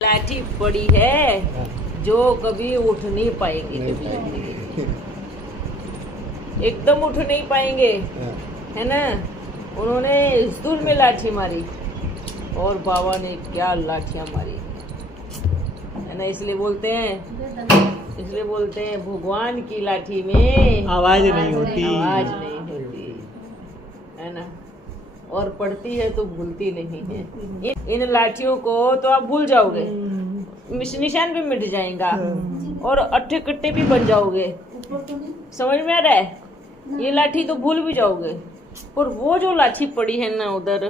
लाठी पड़ी है जो कभी उठ नहीं पाएंगे, एकदम उठ नहीं पाएंगे, है ना। उन्होंने स्कूल में लाठी मारी और बाबा ने क्या लाठियां मारी, है ना। इसलिए बोलते हैं भगवान की लाठी में आवाज नहीं होती, है ना। और पढ़ती है तो भूलती नहीं है। इन लाठियों को तो आप भूल जाओगे, निशान भी मिट जाएगा और अट्ठे कट्टे भी बन जाओगे। समझ में आ रहा है? ये लाठी तो भूल भी जाओगे, पर वो जो लाठी पड़ी है ना उधर,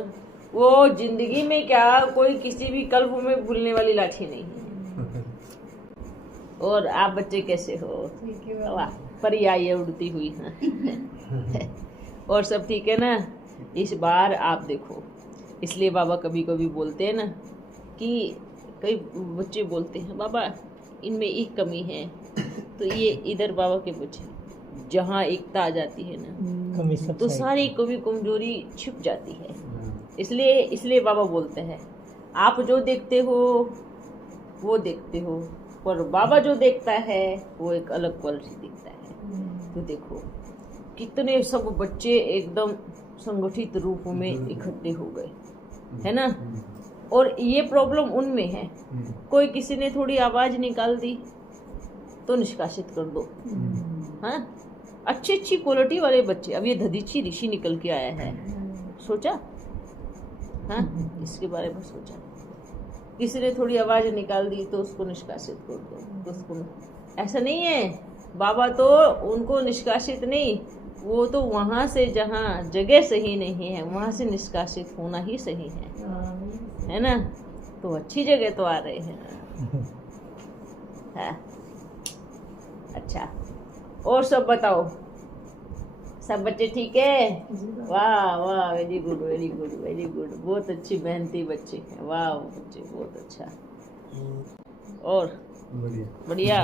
वो जिंदगी में क्या कोई किसी भी कल्प में भूलने वाली लाठी नहीं है। और आप बच्चे कैसे हो? वाह, परी आई है उड़ती हुई। और सब ठीक है ना? इस बार आप देखो, इसलिए बाबा कभी कभी बोलते हैं ना कि कई बच्चे बोलते हैं बाबा इनमें एक कमी है, तो ये इधर बाबा के बच्चे जहाँ एकता आ जाती है ना तो सारी कभी कमजोरी छिप जाती है। इसलिए बाबा बोलते हैं आप जो देखते हो वो देखते हो, पर बाबा जो देखता है वो एक अलग क्वालिटी दिखता है। तो देखो कितने सब बच्चे एकदम संगठित रूप में इकट्ठे हो गए, है ना। और ये प्रॉब्लम उनमें है, कोई किसी ने थोड़ी आवाज निकाल दी तो निष्कासित कर दो। हाँ, अच्छी क्वालिटी वाले बच्चे, अब ये दधीची ऋषि निकल के आया है, सोचा? हाँ, इसके बारे में सोचा? किसी ने थोड़ी आवाज निकाल दी तो उसको निष्कासित कर दो, तो उसको ऐसा नहीं है। बाबा तो उनको निष्कासित नहीं, वो तो वहां से जहाँ जगह सही नहीं है वहां से निष्कासित होना ही सही है ना। तो अच्छी जगह तो आ रहे हैं। हाँ, अच्छा, और सब बताओ, सब बच्चे ठीक है? वाह वाह, very good very good very good, बहुत अच्छी मेहनती बच्चे हैं। वाह बच्चे बहुत अच्छा। और बढ़िया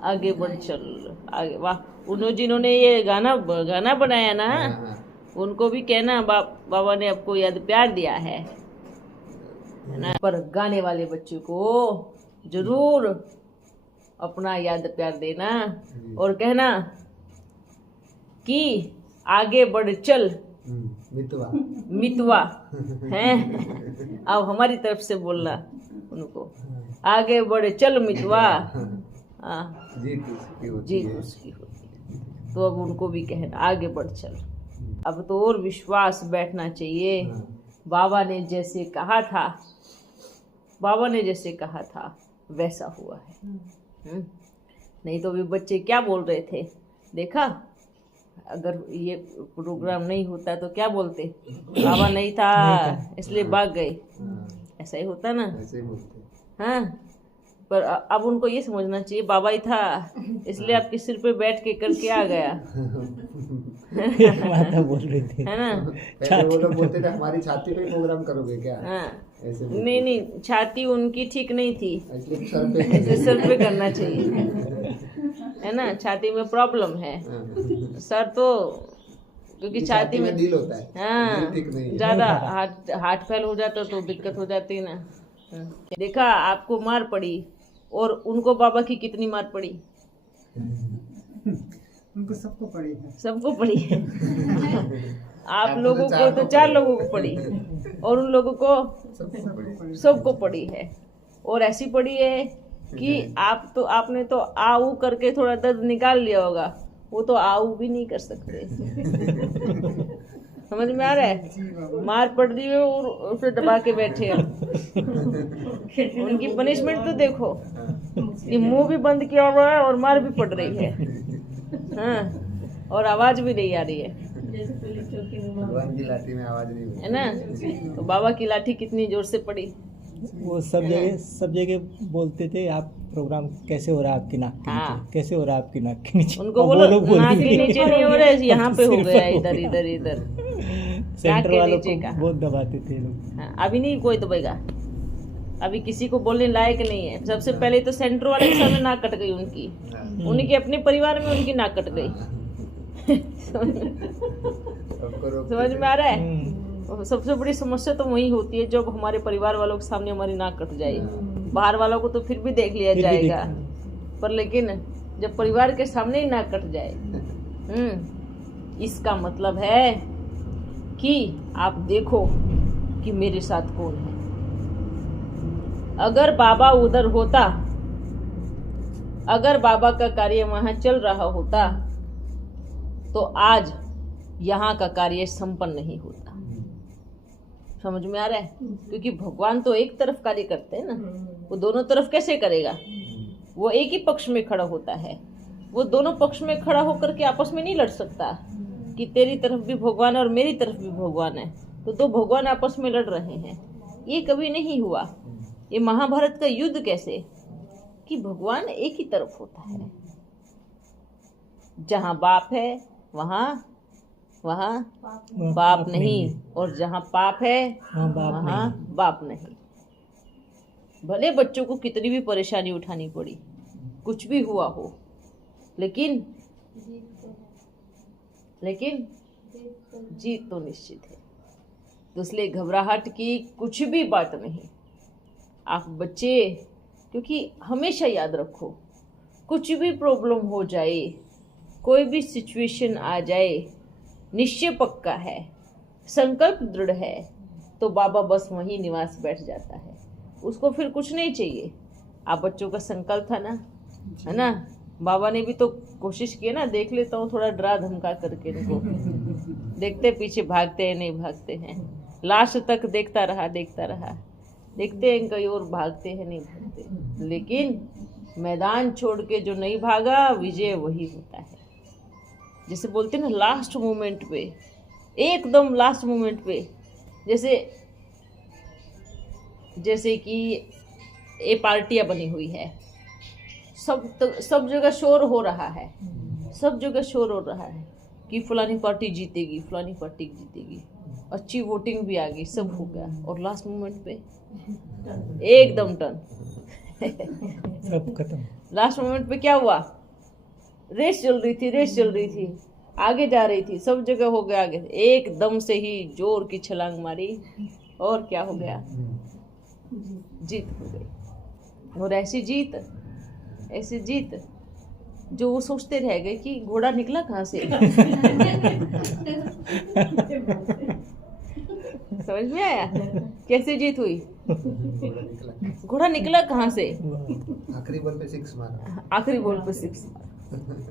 आगे बढ़ चल आगे। वाह, उन्होंने जिन्होंने ये गाना बनाया ना, उनको भी कहना बाबा ने आपको याद प्यार दिया है ना। पर गाने वाले बच्चों को जरूर अपना याद प्यार देना और कहना कि आगे बढ़ चल मितवा है। अब हमारी तरफ से बोलना उनको, आगे बढ़ चल मितवा, जीत उसकी होती है। तो अब उनको भी कहना आगे बढ़ चल। अब तो और विश्वास बैठना चाहिए। बाबा ने जैसे कहा था वैसा हुआ है। नहीं तो भी बच्चे क्या बोल रहे थे देखा? अगर ये प्रोग्राम नहीं होता तो क्या बोलते? बाबा नहीं था इसलिए भाग गए, ऐसा ही होता ना। हाँ, पर अब उनको ये समझना चाहिए बाबा ही था इसलिए आपके सिर पे बैठ के करके आ गया। माता बोल रही थी, है ना। वो लोग बोलते थे हमारी छाती पे प्रोग्राम करोगे क्या? हाँ, नहीं, छाती उनकी ठीक नहीं थी, इसलिए सर पे करना चाहिए, है ना। छाती में प्रॉब्लम है, सर तो क्योंकि छाती में दिल होता है। हाँ, ज्यादा हार्ट फेल हो जाता तो दिक्कत हो जाती ना। देखा, आपको मार पड़ी और उनको बाबा की कितनी मार पड़ी? उनको सबको पड़ी है। आप लोगों को तो 4 लोगों को पड़ी और उन लोगों को सबको पड़ी है। और ऐसी पड़ी है कि आपने तो आऊ करके थोड़ा दर्द निकाल लिया होगा, वो तो आऊ भी नहीं कर सकते। समझ में आ रहा है? मार पड़ रही है और उसे दबा के बैठे हैं। उनकी पनिशमेंट तो देखो, ये मुंह भी बंद किया हुआ है और मार भी पड़ रही है। हाँ, और आवाज भी नहीं आ रही है। भगवान की लाठी में आवाज नहीं है ना। तो बाबा की लाठी कितनी जोर से पड़ी। वो सब जगह बोलते थे आप प्रोग्राम कैसे हो रहा है आपकी नाक के नीचे, कैसे हो रहा है आपकी नाक के नीचे। उनको बोलो नाक के नीचे नहीं हो रहा है, यहाँ पे हो गया, इधर सेंटर वालों को बहुत दबाते थे लोग। हाँ, अभी नहीं कोई दबेगा, अभी किसी को बोलने लायक नहीं है। सबसे पहले तो सेंटर वाले के सामने नाक कट गई उनके अपने परिवार में उनकी नाक कट गई। समझ में आ रहा है? और सबसे बड़ी समस्या तो वही होती है जब हमारे परिवार वालों के सामने हमारी नाक कट जाए। बाहर वालों को तो फिर भी देख लिया जाएगा, पर लेकिन जब परिवार के सामने ही नाक कट जाए, इसका मतलब है कि आप देखो कि मेरे साथ कौन है। अगर बाबा उधर होता, अगर बाबा का कार्य वहां चल रहा होता तो आज यहाँ का कार्य संपन्न नहीं होता। समझ में आ रहा है? क्योंकि भगवान तो एक तरफ कार्य करते हैं ना, वो दोनों तरफ कैसे करेगा? वो एक ही पक्ष में खड़ा होता है, वो दोनों पक्ष में खड़ा होकर के आपस में नहीं लड़ सकता कि तेरी तरफ भी भगवान है और मेरी तरफ भी भगवान है, तो दो भगवान आपस में लड़ रहे हैं। ये कभी नहीं हुआ। ये महाभारत का युद्ध कैसे कि भगवान एक ही तरफ होता है। जहां बाप है वहां बाप नहीं, और जहां पाप है वहां बाप नहीं। भले बच्चों को कितनी भी परेशानी उठानी पड़ी, कुछ भी हुआ हो, लेकिन जीत तो निश्चित है। तो इसलिए घबराहट की कुछ भी बात नहीं। आप बच्चे, क्योंकि हमेशा याद रखो, कुछ भी प्रॉब्लम हो जाए, कोई भी सिचुएशन आ जाए, निश्चय पक्का है, संकल्प दृढ़ है, तो बाबा बस वहीं निवास बैठ जाता है। उसको फिर कुछ नहीं चाहिए। आप बच्चों का संकल्प था ना, है ना? बाबा ने भी तो कोशिश की ना, देख लेता हूँ थोड़ा डरा धमका करके इनको। देखते पीछे भागते हैं, नहीं भागते हैं। लास्ट तक देखता रहा, देखते हैं कहीं और भागते हैं, नहीं भागते। लेकिन मैदान छोड़ के जो नहीं भागा, विजय वही होता है। जैसे बोलते हैं ना, लास्ट मोमेंट पे, एकदम लास्ट मोमेंट पे, जैसे कि ये पार्टियां बनी हुई है, सब जगह शोर हो रहा है, कि फलानी पार्टी जीतेगी, फलानी पार्टी जीतेगी, अच्छी वोटिंग भी आ गई, सब हो गया, और लास्ट मोमेंट पे एकदम टर्न सब खत्म। लास्ट मोमेंट पे क्या हुआ? रेस चल रही थी, आगे जा रही थी, सब जगह हो गया आगे, एकदम से ही जोर की छलांग मारी, और क्या हो गया? जीत हो गई। और ऐसी जीत जो वो सोचते रह गए कि घोड़ा निकला कहाँ से। समझ में आया कैसे जीत हुई? घोड़ा निकला कहाँ से? आखिरी बॉल पे 6 मारा,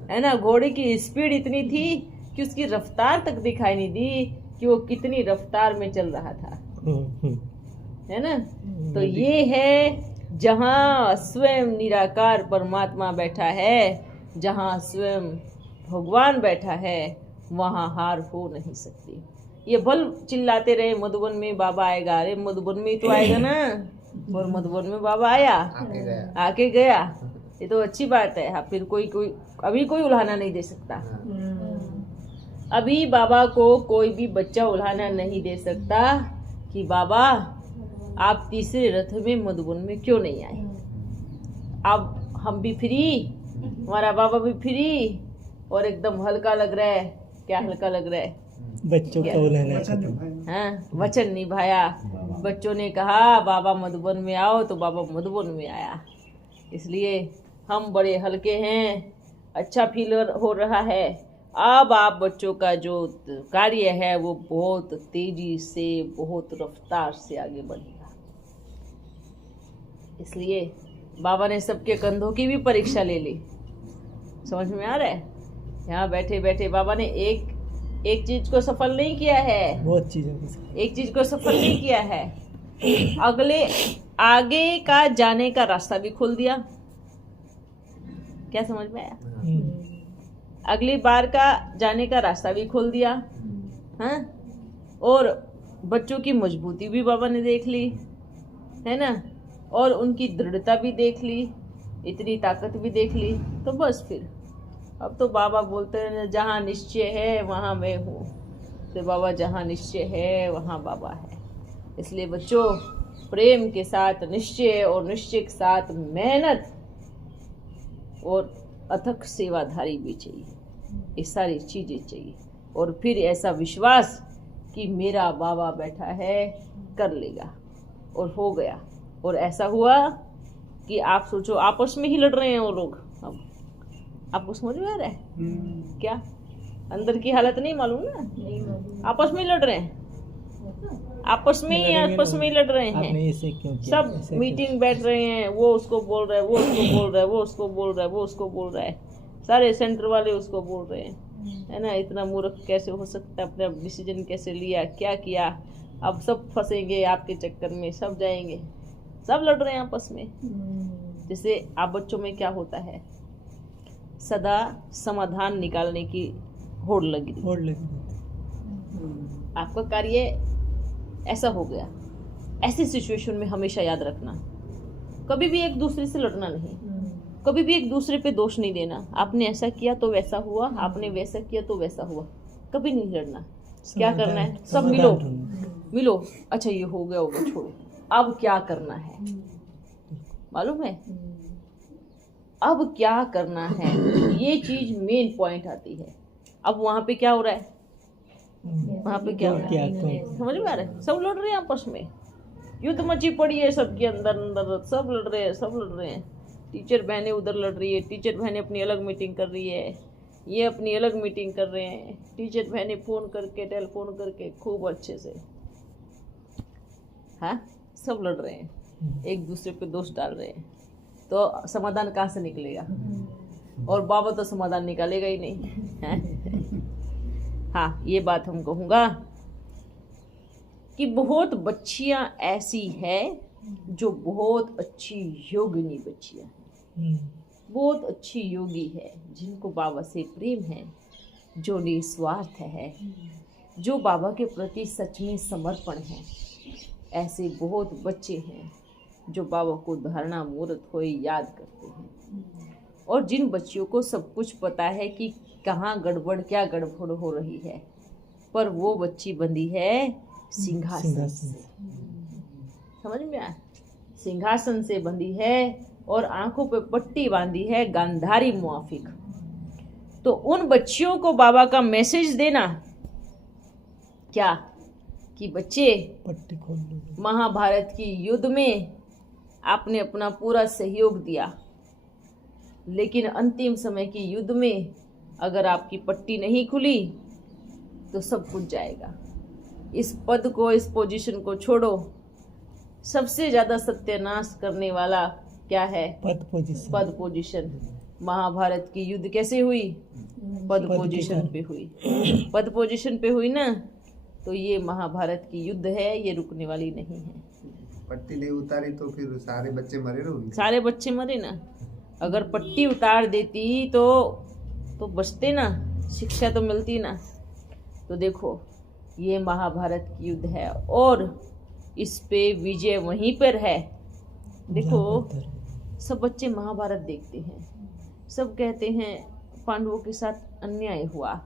है ना? घोड़े की स्पीड इतनी थी कि उसकी रफ्तार तक दिखाई नहीं दी कि वो कितनी रफ्तार में चल रहा था, है ना? तो ये है जहाँ स्वयं निराकार परमात्मा बैठा है, जहाँ स्वयं भगवान बैठा है, वहाँ हार हो नहीं सकती। ये भल चिल्लाते रहे मधुबन में बाबा आएगा, अरे मधुबन में तो आएगा ना, और मधुबन में बाबा आया, आके गया, ये तो अच्छी बात है। फिर कोई अभी कोई उल्हाना नहीं दे सकता। अभी बाबा को कोई भी बच्चा उल्हाना नहीं दे सकता कि बाबा आप तीसरे रथ में मधुबन में क्यों नहीं आए। अब हम भी फ्री, हमारा बाबा भी फ्री, और एकदम हल्का लग रहा है। क्या हल्का लग रहा है? बच्चों का उल्हाना खत्म। हाँ, वचन निभाया। बच्चों ने कहा बाबा मधुबन में आओ, तो बाबा मधुबन में आया। इसलिए हम बड़े हल्के हैं, अच्छा फील हो रहा है। अब आप बच्चों का जो कार्य है वो बहुत तेजी से, बहुत रफ्तार से आगे बढ़ेगा। इसलिए बाबा ने सबके कंधों की भी परीक्षा ले ली। समझ में आ रहा है? यहाँ बैठे बैठे बाबा ने एक चीज को सफल नहीं किया है, बहुत चीजें, एक चीज को सफल नहीं किया है, आगे का जाने का रास्ता भी खोल दिया। क्या समझ में आया? अगली बार का जाने का रास्ता भी खोल दिया। हाँ, और बच्चों की मजबूती भी बाबा ने देख ली, है ना, और उनकी दृढ़ता भी देख ली, इतनी ताकत भी देख ली। तो बस फिर अब तो बाबा बोलते हैं जहाँ निश्चय है वहाँ मैं हूँ। तो बाबा जहाँ निश्चय है वहाँ बाबा है। इसलिए बच्चों, प्रेम के साथ निश्चय, और निश्चय के साथ मेहनत, और अथक सेवाधारी भी चाहिए। ये सारी चीज़ें चाहिए। और फिर ऐसा विश्वास कि मेरा बाबा बैठा है, कर लेगा, और हो गया। और ऐसा हुआ कि आप सोचो आपस में ही लड़ रहे हैं वो लोग। अब आपको समझ में आ रहा है क्या? अंदर की हालत नहीं मालूम ना, आपस में ही लड़ रहे हैं, आपस में ही लड़ रहे हैं। सब मीटिंग बैठ रहे हैं, वो उसको बोल रहा है, वो उसको बोल रहा है, वो उसको बोल रहा है, वो उसको बोल रहा है, सारे सेंटर वाले उसको बोल रहे हैं, है ना। इतना मूर्ख कैसे हो सकता है, अपना डिसीजन कैसे लिया, क्या किया। अब सब फंसेंगे आपके चक्कर में, सब जाएंगे, सब लड़ रहे हैं आपस में। जैसे आप बच्चों में क्या होता है, सदा समाधान निकालने की होड़ लगी। आपका कार्य ऐसा हो गया। ऐसी सिचुएशन में हमेशा याद रखना, कभी भी एक दूसरे से लड़ना नहीं, कभी भी एक दूसरे पे दोष नहीं देना। आपने ऐसा किया तो वैसा हुआ, आपने वैसा किया तो वैसा हुआ, कभी नहीं लड़ना। क्या करना है, सब मिलो, अच्छा ये हो गया होगा, छोड़ो, अब क्या करना है मालूम है, अब क्या करना है, ये चीज मेन पॉइंट आती है। अब वहां पे क्या हो रहा है, वहां पे क्या हो रहा है, समझ में आ रहा है? सब लड़ रहे हैं आपस में, युद्ध मची पड़ी है सबके अंदर, सब लड़ रहे हैं। टीचर बहनें उधर लड़ रही है, टीचर बहनें अपनी अलग मीटिंग कर रही है, ये अपनी अलग मीटिंग कर रहे हैं। टीचर बहनें फोन करके, टेलीफोन करके खूब अच्छे से, हाँ, सब लड़ रहे हैं, एक दूसरे पे दोष डाल रहे हैं। तो समाधान कहाँ से निकलेगा? और बाबा तो समाधान निकालेगा ही नहीं, है? हाँ, ये बात हम कहूँगा कि बहुत बच्चियाँ ऐसी है जो बहुत अच्छी योगिनी बच्चियाँ हैं, बहुत अच्छी योगी है, जिनको बाबा से प्रेम है, जो निस्वार्थ है, जो बाबा के प्रति सच में समर्पण है। ऐसे बहुत बच्चे हैं जो बाबा को धारणा मुहूर्त हो याद करते हैं। और जिन बच्चियों को सब कुछ पता है कि कहाँ गड़बड़, क्या गड़बड़ हो रही है, पर वो बच्ची बंधी है सिंहासन से। समझ में आया? सिंहासन से बंधी है और आंखों पे पट्टी बांधी है गांधारी मुआफिक। तो उन बच्चियों को बाबा का मैसेज देना क्या कि बच्चे, महाभारत की युद्ध में आपने अपना पूरा सहयोग दिया, लेकिन अंतिम समय की युद्ध में अगर आपकी पट्टी नहीं खुली तो सब कुछ जाएगा। इस पद को, इस पोजीशन को छोड़ो। सबसे ज्यादा सत्यानाश करने वाला क्या है? पद पोजीशन। महाभारत की युद्ध कैसे हुई? पद पोजीशन पे हुई। पद पोजीशन पे हुई ना, तो ये महाभारत की युद्ध है, ये रुकने वाली नहीं है। पट्टी नहीं उतारी तो फिर सारे बच्चे मरे रहोगे। सारे बच्चे मरे ना। अगर पट्टी उतार देती तो बचते ना, शिक्षा तो मिलती ना। तो देखो, ये महाभारत की युद्ध है और इस पे विजय वहीं पर है। देखो, सब बच्चे महाभारत देखते हैं, सब कहते हैं पांडवों के साथ अन्याय हुआ,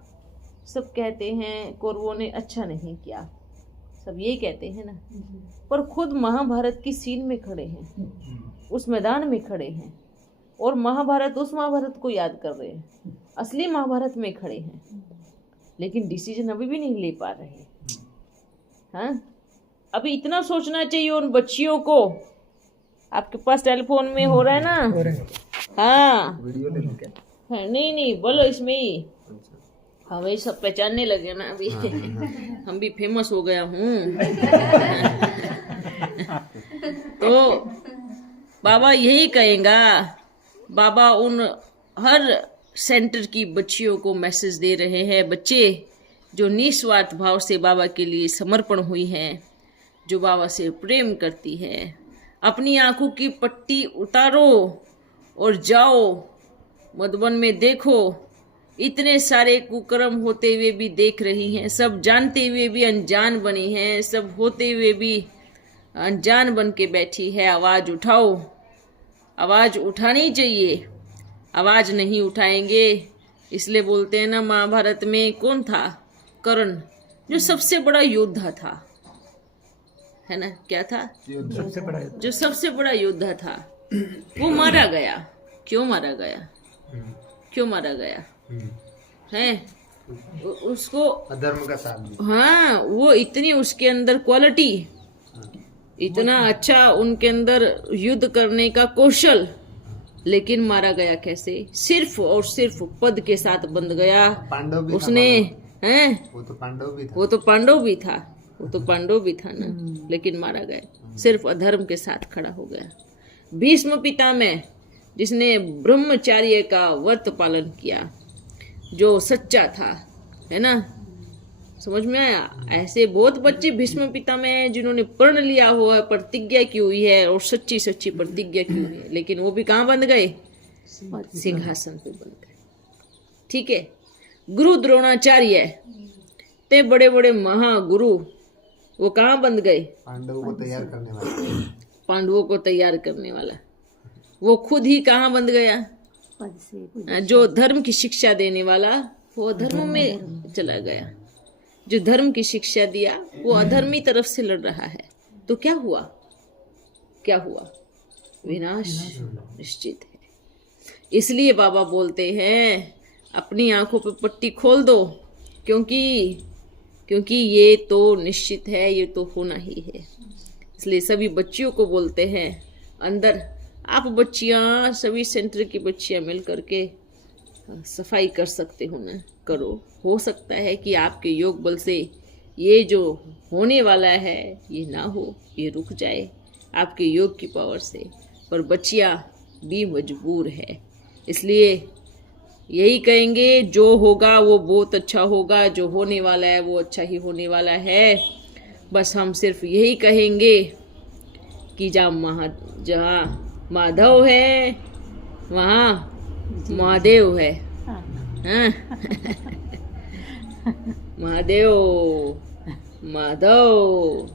सब कहते हैं कौरवों ने अच्छा नहीं किया, सब यही कहते हैं ना। पर खुद महाभारत की सीन में खड़े हैं, उस मैदान में खड़े हैं, और महाभारत, उस महाभारत को याद कर रहे हैं, असली महाभारत में खड़े हैं, लेकिन डिसीजन अभी भी नहीं ले पा रहे। हाँ, अभी इतना सोचना चाहिए उन बच्चियों को। आपके पास टेलीफोन में हो रहा है ना? हाँ, वीडियो ले लो क्या? हाँ, नहीं बोलो, इसमें ही हमें सब पहचानने लगे ना अभी। हम भी फेमस हो गया हूँ। तो बाबा यही कहेगा, बाबा उन हर सेंटर की बच्चियों को मैसेज दे रहे हैं, बच्चे जो निस्वार्थ भाव से बाबा के लिए समर्पण हुई हैं, जो बाबा से प्रेम करती है, अपनी आंखों की पट्टी उतारो और जाओ मधुबन में। देखो, इतने सारे कुकर्म होते हुए भी देख रही हैं, सब जानते हुए भी अनजान बनी हैं, सब होते हुए भी अनजान बन के बैठी है। आवाज उठाओ, आवाज उठानी चाहिए। आवाज नहीं उठाएंगे, इसलिए बोलते हैं ना, महाभारत में कौन था? कर्ण, जो सबसे बड़ा योद्धा था, है ना? क्या था? जो सबसे बड़ा योद्धा था, वो मारा गया। क्यों मारा गया? है उसको अधर्म का साथ दी। हाँ, वो इतनी उसके अंदर क्वालिटी, इतना अच्छा उनके अंदर युद्ध करने का कौशल, लेकिन मारा गया कैसे? सिर्फ और सिर्फ पद के साथ बंध गया। पांडव भी उसने हैं, वो तो पांडव भी था। वो तो पांडव भी था, वो तो पांडव भी था ना, लेकिन मारा गया। सिर्फ अधर्म के साथ खड़ा हो गया। भीष्म पितामह, जिसने ब्रह्मचार्य का व्रत पालन किया, जो सच्चा था, है ना, समझ में आया? ऐसे बहुत बच्चे भीष्म पितामह हैं जिन्होंने प्रण लिया हुआ है, प्रतिज्ञा की हुई है और सच्ची सच्ची प्रतिज्ञा की हुई है, लेकिन वो भी कहाँ बंध गए? सिंहासन पे बंध गए। ठीक है। गुरु द्रोणाचार्य, ते बड़े बड़े महागुरु, वो कहाँ बंध गए? पांडवों को तैयार करने वाला। पांडवों को तैयार करने वाला, वो खुद ही कहाँ बंध गया? जो धर्म की शिक्षा देने वाला, वो धर्म में चला गया। जो धर्म की शिक्षा दिया, वो अधर्मी तरफ से लड़ रहा है। तो क्या हुआ? क्या हुआ? विनाश निश्चित है। इसलिए बाबा बोलते हैं, अपनी आंखों पे पट्टी खोल दो, क्योंकि ये तो निश्चित है, ये तो होना ही है। इसलिए सभी बच्चियों को बोलते हैं, अंदर आप बच्चियां, सभी सेंटर की बच्चियां मिल करके सफाई कर सकते हो ना, करो। हो सकता है कि आपके योग बल से ये जो होने वाला है ये ना हो, ये रुक जाए आपके योग की पावर से, पर बच्चियां भी मजबूर है। इसलिए यही कहेंगे, जो होगा वो बहुत अच्छा होगा, जो होने वाला है वो अच्छा ही होने वाला है। बस हम सिर्फ यही कहेंगे कि जहाँ माधव है वहाँ महादेव है। हाँ? महादेव, माधव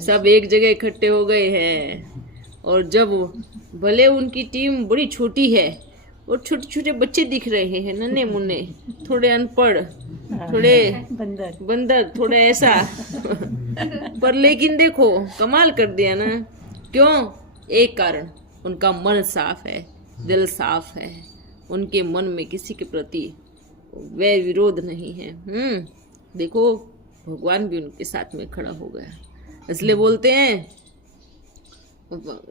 सब एक जगह इकट्ठे हो गए हैं। और जब भले उनकी टीम बड़ी छोटी है और छोटे छोटे बच्चे दिख रहे हैं, नन्हे मुन्ने, थोड़े अनपढ़, थोड़े बंदर, थोड़े ऐसा पर लेकिन देखो कमाल कर दिया ना। क्यों? एक कारण, उनका मन साफ है, दिल साफ है, उनके मन में किसी के प्रति वैर विरोध नहीं है। देखो भगवान भी उनके साथ में खड़ा हो गया। इसलिए बोलते हैं,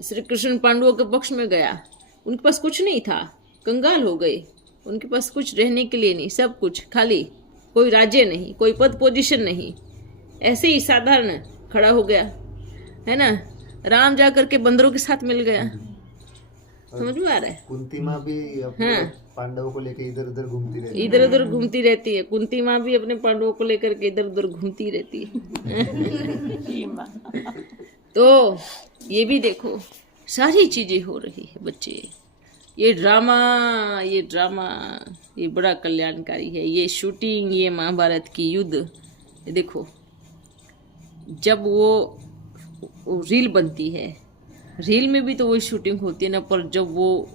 श्री कृष्ण पांडवों के पक्ष में गया, उनके पास कुछ नहीं था, कंगाल हो गए, उनके पास कुछ रहने के लिए नहीं, सब कुछ खाली, कोई राज्य नहीं, कोई पद पोजीशन नहीं, ऐसे ही साधारण खड़ा हो गया, है ना। राम जा करके बंदरों के साथ मिल गया। समझ में आ रहा है? कुंती माँ भी अपने पांडवों को लेकर इधर उधर घूमती रहती है। इधर उधर घूमती रहती है। कुंती माँ भी अपने पांडवों को लेकर के इधर उधर घूमती रहती है। तो ये भी देखो, सारी चीजें हो रही है बच्चे। ये ड्रामा ये बड़ा कल्याणकारी है। ये शूटिंग, ये महाभारत की युद्ध, ये देखो, जब वो रील बनती है, रील में भी तो वही शूटिंग होती है ना, पर जब वो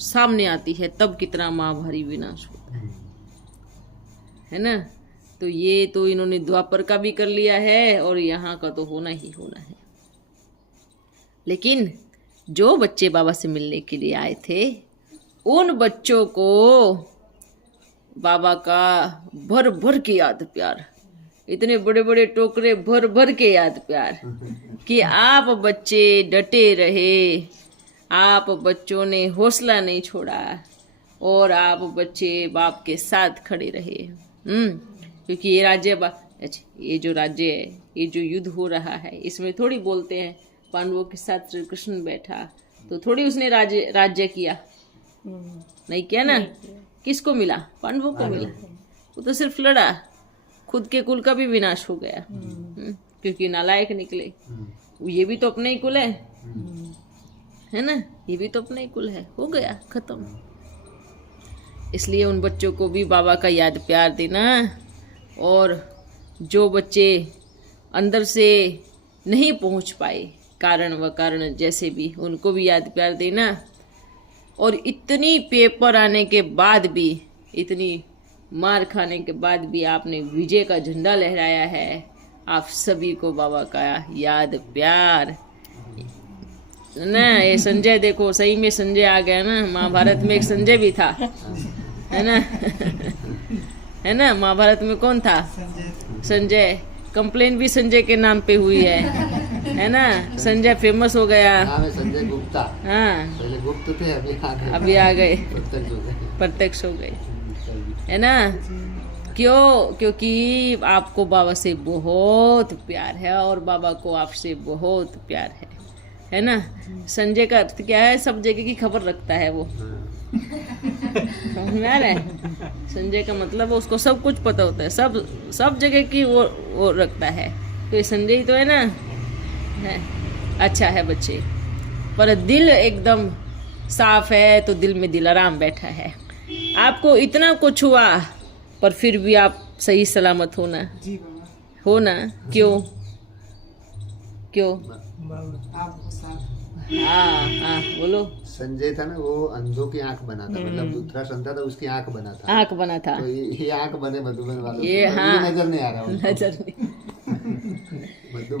सामने आती है तब कितना महाभारी विनाश होता है ना। तो ये तो इन्होंने द्वापर का भी कर लिया है और यहाँ का तो होना ही होना है। लेकिन जो बच्चे बाबा से मिलने के लिए आए थे, उन बच्चों को बाबा का भर भर के याद प्यार, इतने बड़े बड़े टोकरे भर भर के याद प्यार कि आप बच्चे डटे रहे, आप बच्चों ने हौसला नहीं छोड़ा और आप बच्चे बाप के साथ खड़े रहे। क्योंकि ये राज्य ये जो राज्य है, ये जो युद्ध हो रहा है, इसमें थोड़ी बोलते हैं पांडवों के साथ श्री कृष्ण बैठा तो थोड़ी उसने राज्य किया, नहीं किया ना। किसको मिला? पांडवों को मिला। वो तो सिर्फ लड़ा, खुद के कुल का भी विनाश हो गया, क्योंकि नालायक निकले। ये भी तो अपने ही कुल है ना, ये भी तो अपने ही कुल है, हो गया खत्म। इसलिए उन बच्चों को भी बाबा का याद प्यार देना, और जो बच्चे अंदर से नहीं पहुंच पाए, कारण व कारण जैसे भी, उनको भी याद प्यार देना। और इतनी पेपर आने के बाद भी, इतनी मार खाने के बाद भी आपने विजय का झंडा लहराया है। आप सभी को बाबा का याद प्यार ना। ये संजय देखो, सही में संजय आ गया ना। महाभारत में एक संजय भी था, है ना। है ना। महाभारत में कौन था? संजय। कंप्लेन भी संजय के नाम पे हुई है ना। संजय फेमस हो गया। नाम है संजय गुप्ता। हाँ, पहले गुप्त थे, अभी आ गए, प्रत्यक्ष हो गए। प्रत्यक्ष हो गए, है ना। क्यों? क्योंकि आपको बाबा से बहुत प्यार है और बाबा को आपसे बहुत प्यार है ना। संजय का अर्थ क्या है? सब जगह की खबर रखता है वो, समझ में आ रहा है? संजय का मतलब उसको सब कुछ पता होता है, सब जगह की वो रखता है। तो ये संजय तो है ना, है। अच्छा है बच्चे, पर दिल एकदम साफ है तो दिल में दिलाराम बैठा है। आपको इतना कुछ हुआ पर फिर भी आप सही सलामत हो ना? हो ना? क्यों? हाँ बोलो। संजय था ना, वो अंधों की आंख बना था, मतलब दूसरा संता था उसकी आंख बना था। आंख बना था। तो ये आंख बने मधुबन वालों ये की, हाँ, नजर नहीं आ रहा उनको। नजर नहीं।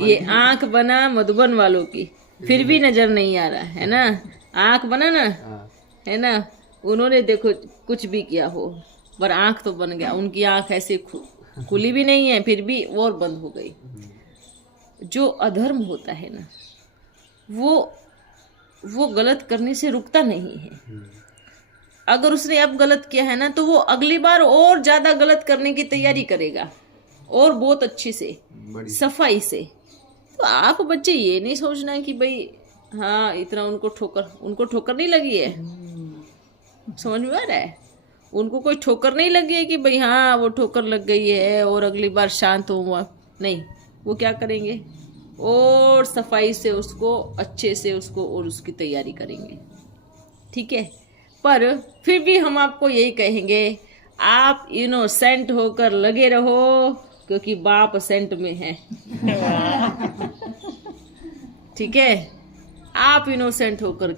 ये आंख बना मधुबन वालों की, फिर भी नजर नहीं आ रहा है ना। आंख बना ना, है ना। उन्होंने देखो कुछ भी किया हो पर आंख तो बन गया। उनकी आंख ऐसे खुली भी नहीं है फिर भी और बंद हो गई। जो अधर्म होता है ना, वो गलत करने से रुकता नहीं है। अगर उसने अब गलत किया है ना तो वो अगली बार और ज्यादा गलत करने की तैयारी करेगा, और बहुत अच्छे से, सफाई से। तो आप बच्चे ये नहीं सोचना कि भाई हाँ इतना उनको ठोकर नहीं लगी है। समझ में आ रहा है? उनको कोई ठोकर नहीं लगी है कि भाई हाँ वो ठोकर लग गई है और अगली बार शांत हुआ। नहीं, वो क्या करेंगे? और सफाई से उसको, अच्छे से उसको और उसकी तैयारी करेंगे। ठीक है, पर फिर भी हम आपको यही कहेंगे, आप इनोसेंट होकर लगे रहो क्योंकि बाप सेंट में है। ठीक है, आप इनोसेंट होकर,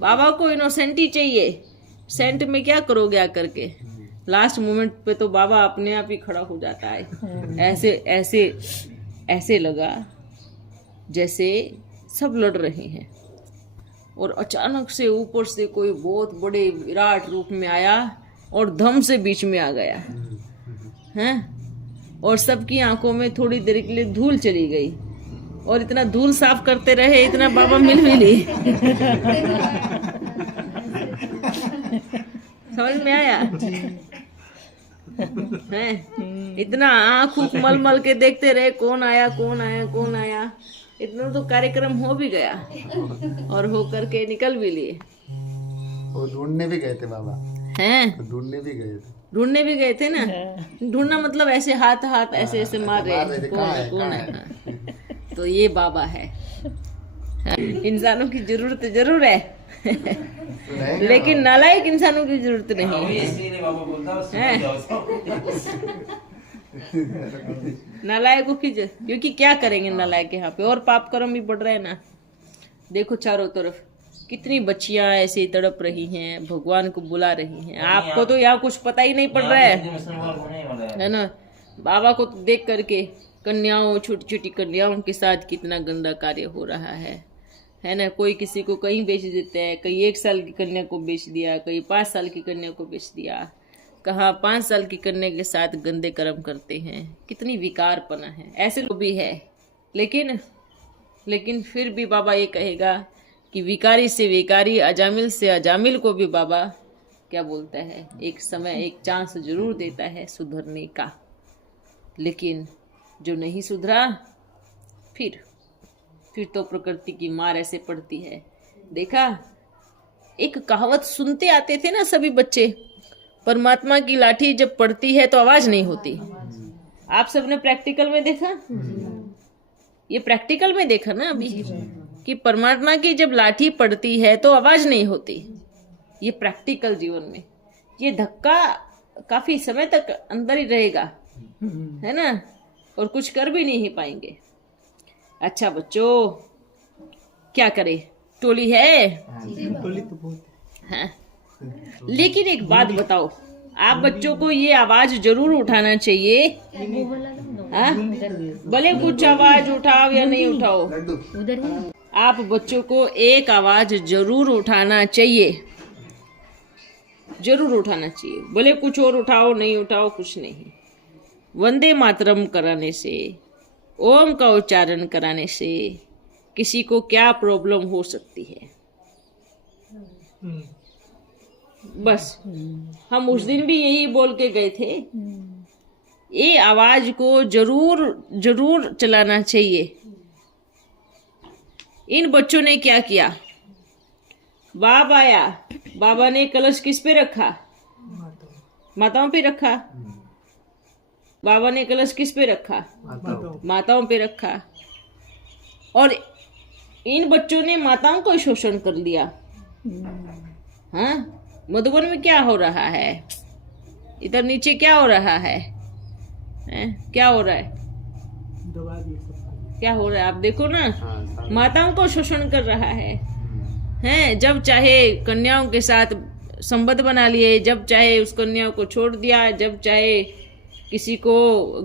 बाबा को इनोसेंट ही चाहिए। सेंट में क्या करोगे आकर के? लास्ट मोमेंट पे तो बाबा अपने आप ही खड़ा हो जाता है। ऐसे लगा जैसे सब लड़ रहे हैं और अचानक से ऊपर से कोई बहुत बड़े विराट रूप में आया और धम से बीच में आ गया, हैं? और सबकी आंखों में थोड़ी देर के लिए धूल चली गई और इतना धूल साफ करते रहे, इतना बाबा मिल मिली। समझ में आया? हैं? इतना आँख मल मल के देखते रहे, कौन आया। इतना तो कार्यक्रम हो भी गया और हो करके निकल भी लिए। वो ढूंढने भी गए थे बाबा, हैं? ढूंढने भी गए थे ना। ढूंढना मतलब ऐसे हाथ ऐसे मार रहे कौन है। तो ये बाबा है। इंसानोकी जरूरत जरूर है लेकिन नालायक इंसानों की जरूरत नहीं है। नालायकों की क्योंकि क्या करेंगे नालायक यहाँ पे? और पाप कर्म भी बढ़ रहे हैं ना। देखो चारों तरफ कितनी बच्चियां ऐसे तड़प रही हैं, भगवान को बुला रही हैं। आपको तो यहाँ कुछ पता ही नहीं पड़ रहा है ना। बाबा को तो देख करके कन्याओं, छोटी छोटी कन्याओं के साथ कितना गंदा कार्य हो रहा है ना। कोई किसी को कहीं बेच देता है, कहीं 1 साल की कन्या को बेच दिया, कहीं 5 साल की कन्या को बेच दिया, कहाँ 5 साल की कन्या के साथ गंदे कर्म करते हैं। कितनी विकारपना है। ऐसे लोग भी है, लेकिन फिर भी बाबा ये कहेगा कि विकारी से विकारी, अजामिल से अजामिल को भी बाबा क्या बोलता है, एक समय एक चांस जरूर देता है सुधरने का। लेकिन जो नहीं सुधरा फिर तो प्रकृति की मार ऐसे पड़ती है। देखा, एक कहावत सुनते आते थे ना सभी बच्चे, परमात्मा की लाठी जब पड़ती है तो आवाज नहीं होती। आप सबने प्रैक्टिकल में देखा? ये प्रैक्टिकल में देखा ना अभी कि परमात्मा की जब लाठी पड़ती है तो आवाज नहीं होती। ये प्रैक्टिकल जीवन में ये धक्का काफी समय तक अंदर ही रहेगा, है ना, और कुछ कर भी नहीं पाएंगे। अच्छा बच्चों, क्या करे? टोली है? टोली तो बहुत है। लेकिन एक बात बताओ, आप बच्चों को ये आवाज जरूर उठाना चाहिए। भले कुछ आवाज उठाओ या नहीं उठाओ, आप बच्चों को एक आवाज जरूर उठाना चाहिए। जरूर उठाना चाहिए, भले कुछ और उठाओ नहीं उठाओ कुछ नहीं। वंदे मातरम कराने से, ओम का उच्चारण कराने से किसी को क्या प्रॉब्लम हो सकती है। बस हम उस दिन भी यही बोल के गए थे, ये आवाज को जरूर जरूर चलाना चाहिए। इन बच्चों ने क्या किया, बाप आया, बाबा ने कलश किस पे रखा, माताओं पे रखा। बाबा ने कलश किस पे रखा, माताओं पे रखा। और इन बच्चों ने माताओं को शोषण कर लिया। हाँ, मधुबन में क्या हो रहा है, इधर नीचे क्या हो रहा है, क्या हो रहा है, क्या हो रहा है, आप देखो ना। माताओं को शोषण कर रहा है। हैं, जब चाहे कन्याओं के साथ संबंध बना लिए, जब चाहे उस कन्याओं को छोड़ दिया, जब चाहे किसी को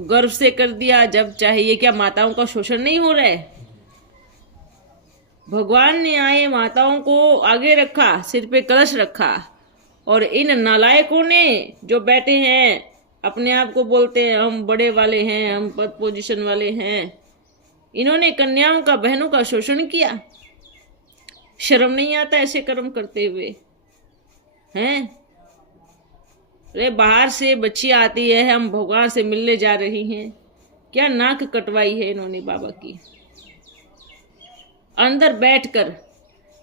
गर्व से कर दिया, जब चाहे। ये क्या माताओं का शोषण नहीं हो रहा है? भगवान ने आए माताओं को आगे रखा, सिर पे कलश रखा, और इन नालायकों ने जो बैठे हैं अपने आप को बोलते हैं हम बड़े वाले हैं, हम पद पोजीशन वाले हैं, इन्होंने कन्याओं का, बहनों का शोषण किया। शर्म नहीं आता ऐसे कर्म करते हुए? हैं, अरे बाहर से बच्ची आती है, हम भगवान से मिलने जा रही हैं, क्या नाक कटवाई है इन्होंने बाबा की अंदर बैठकर।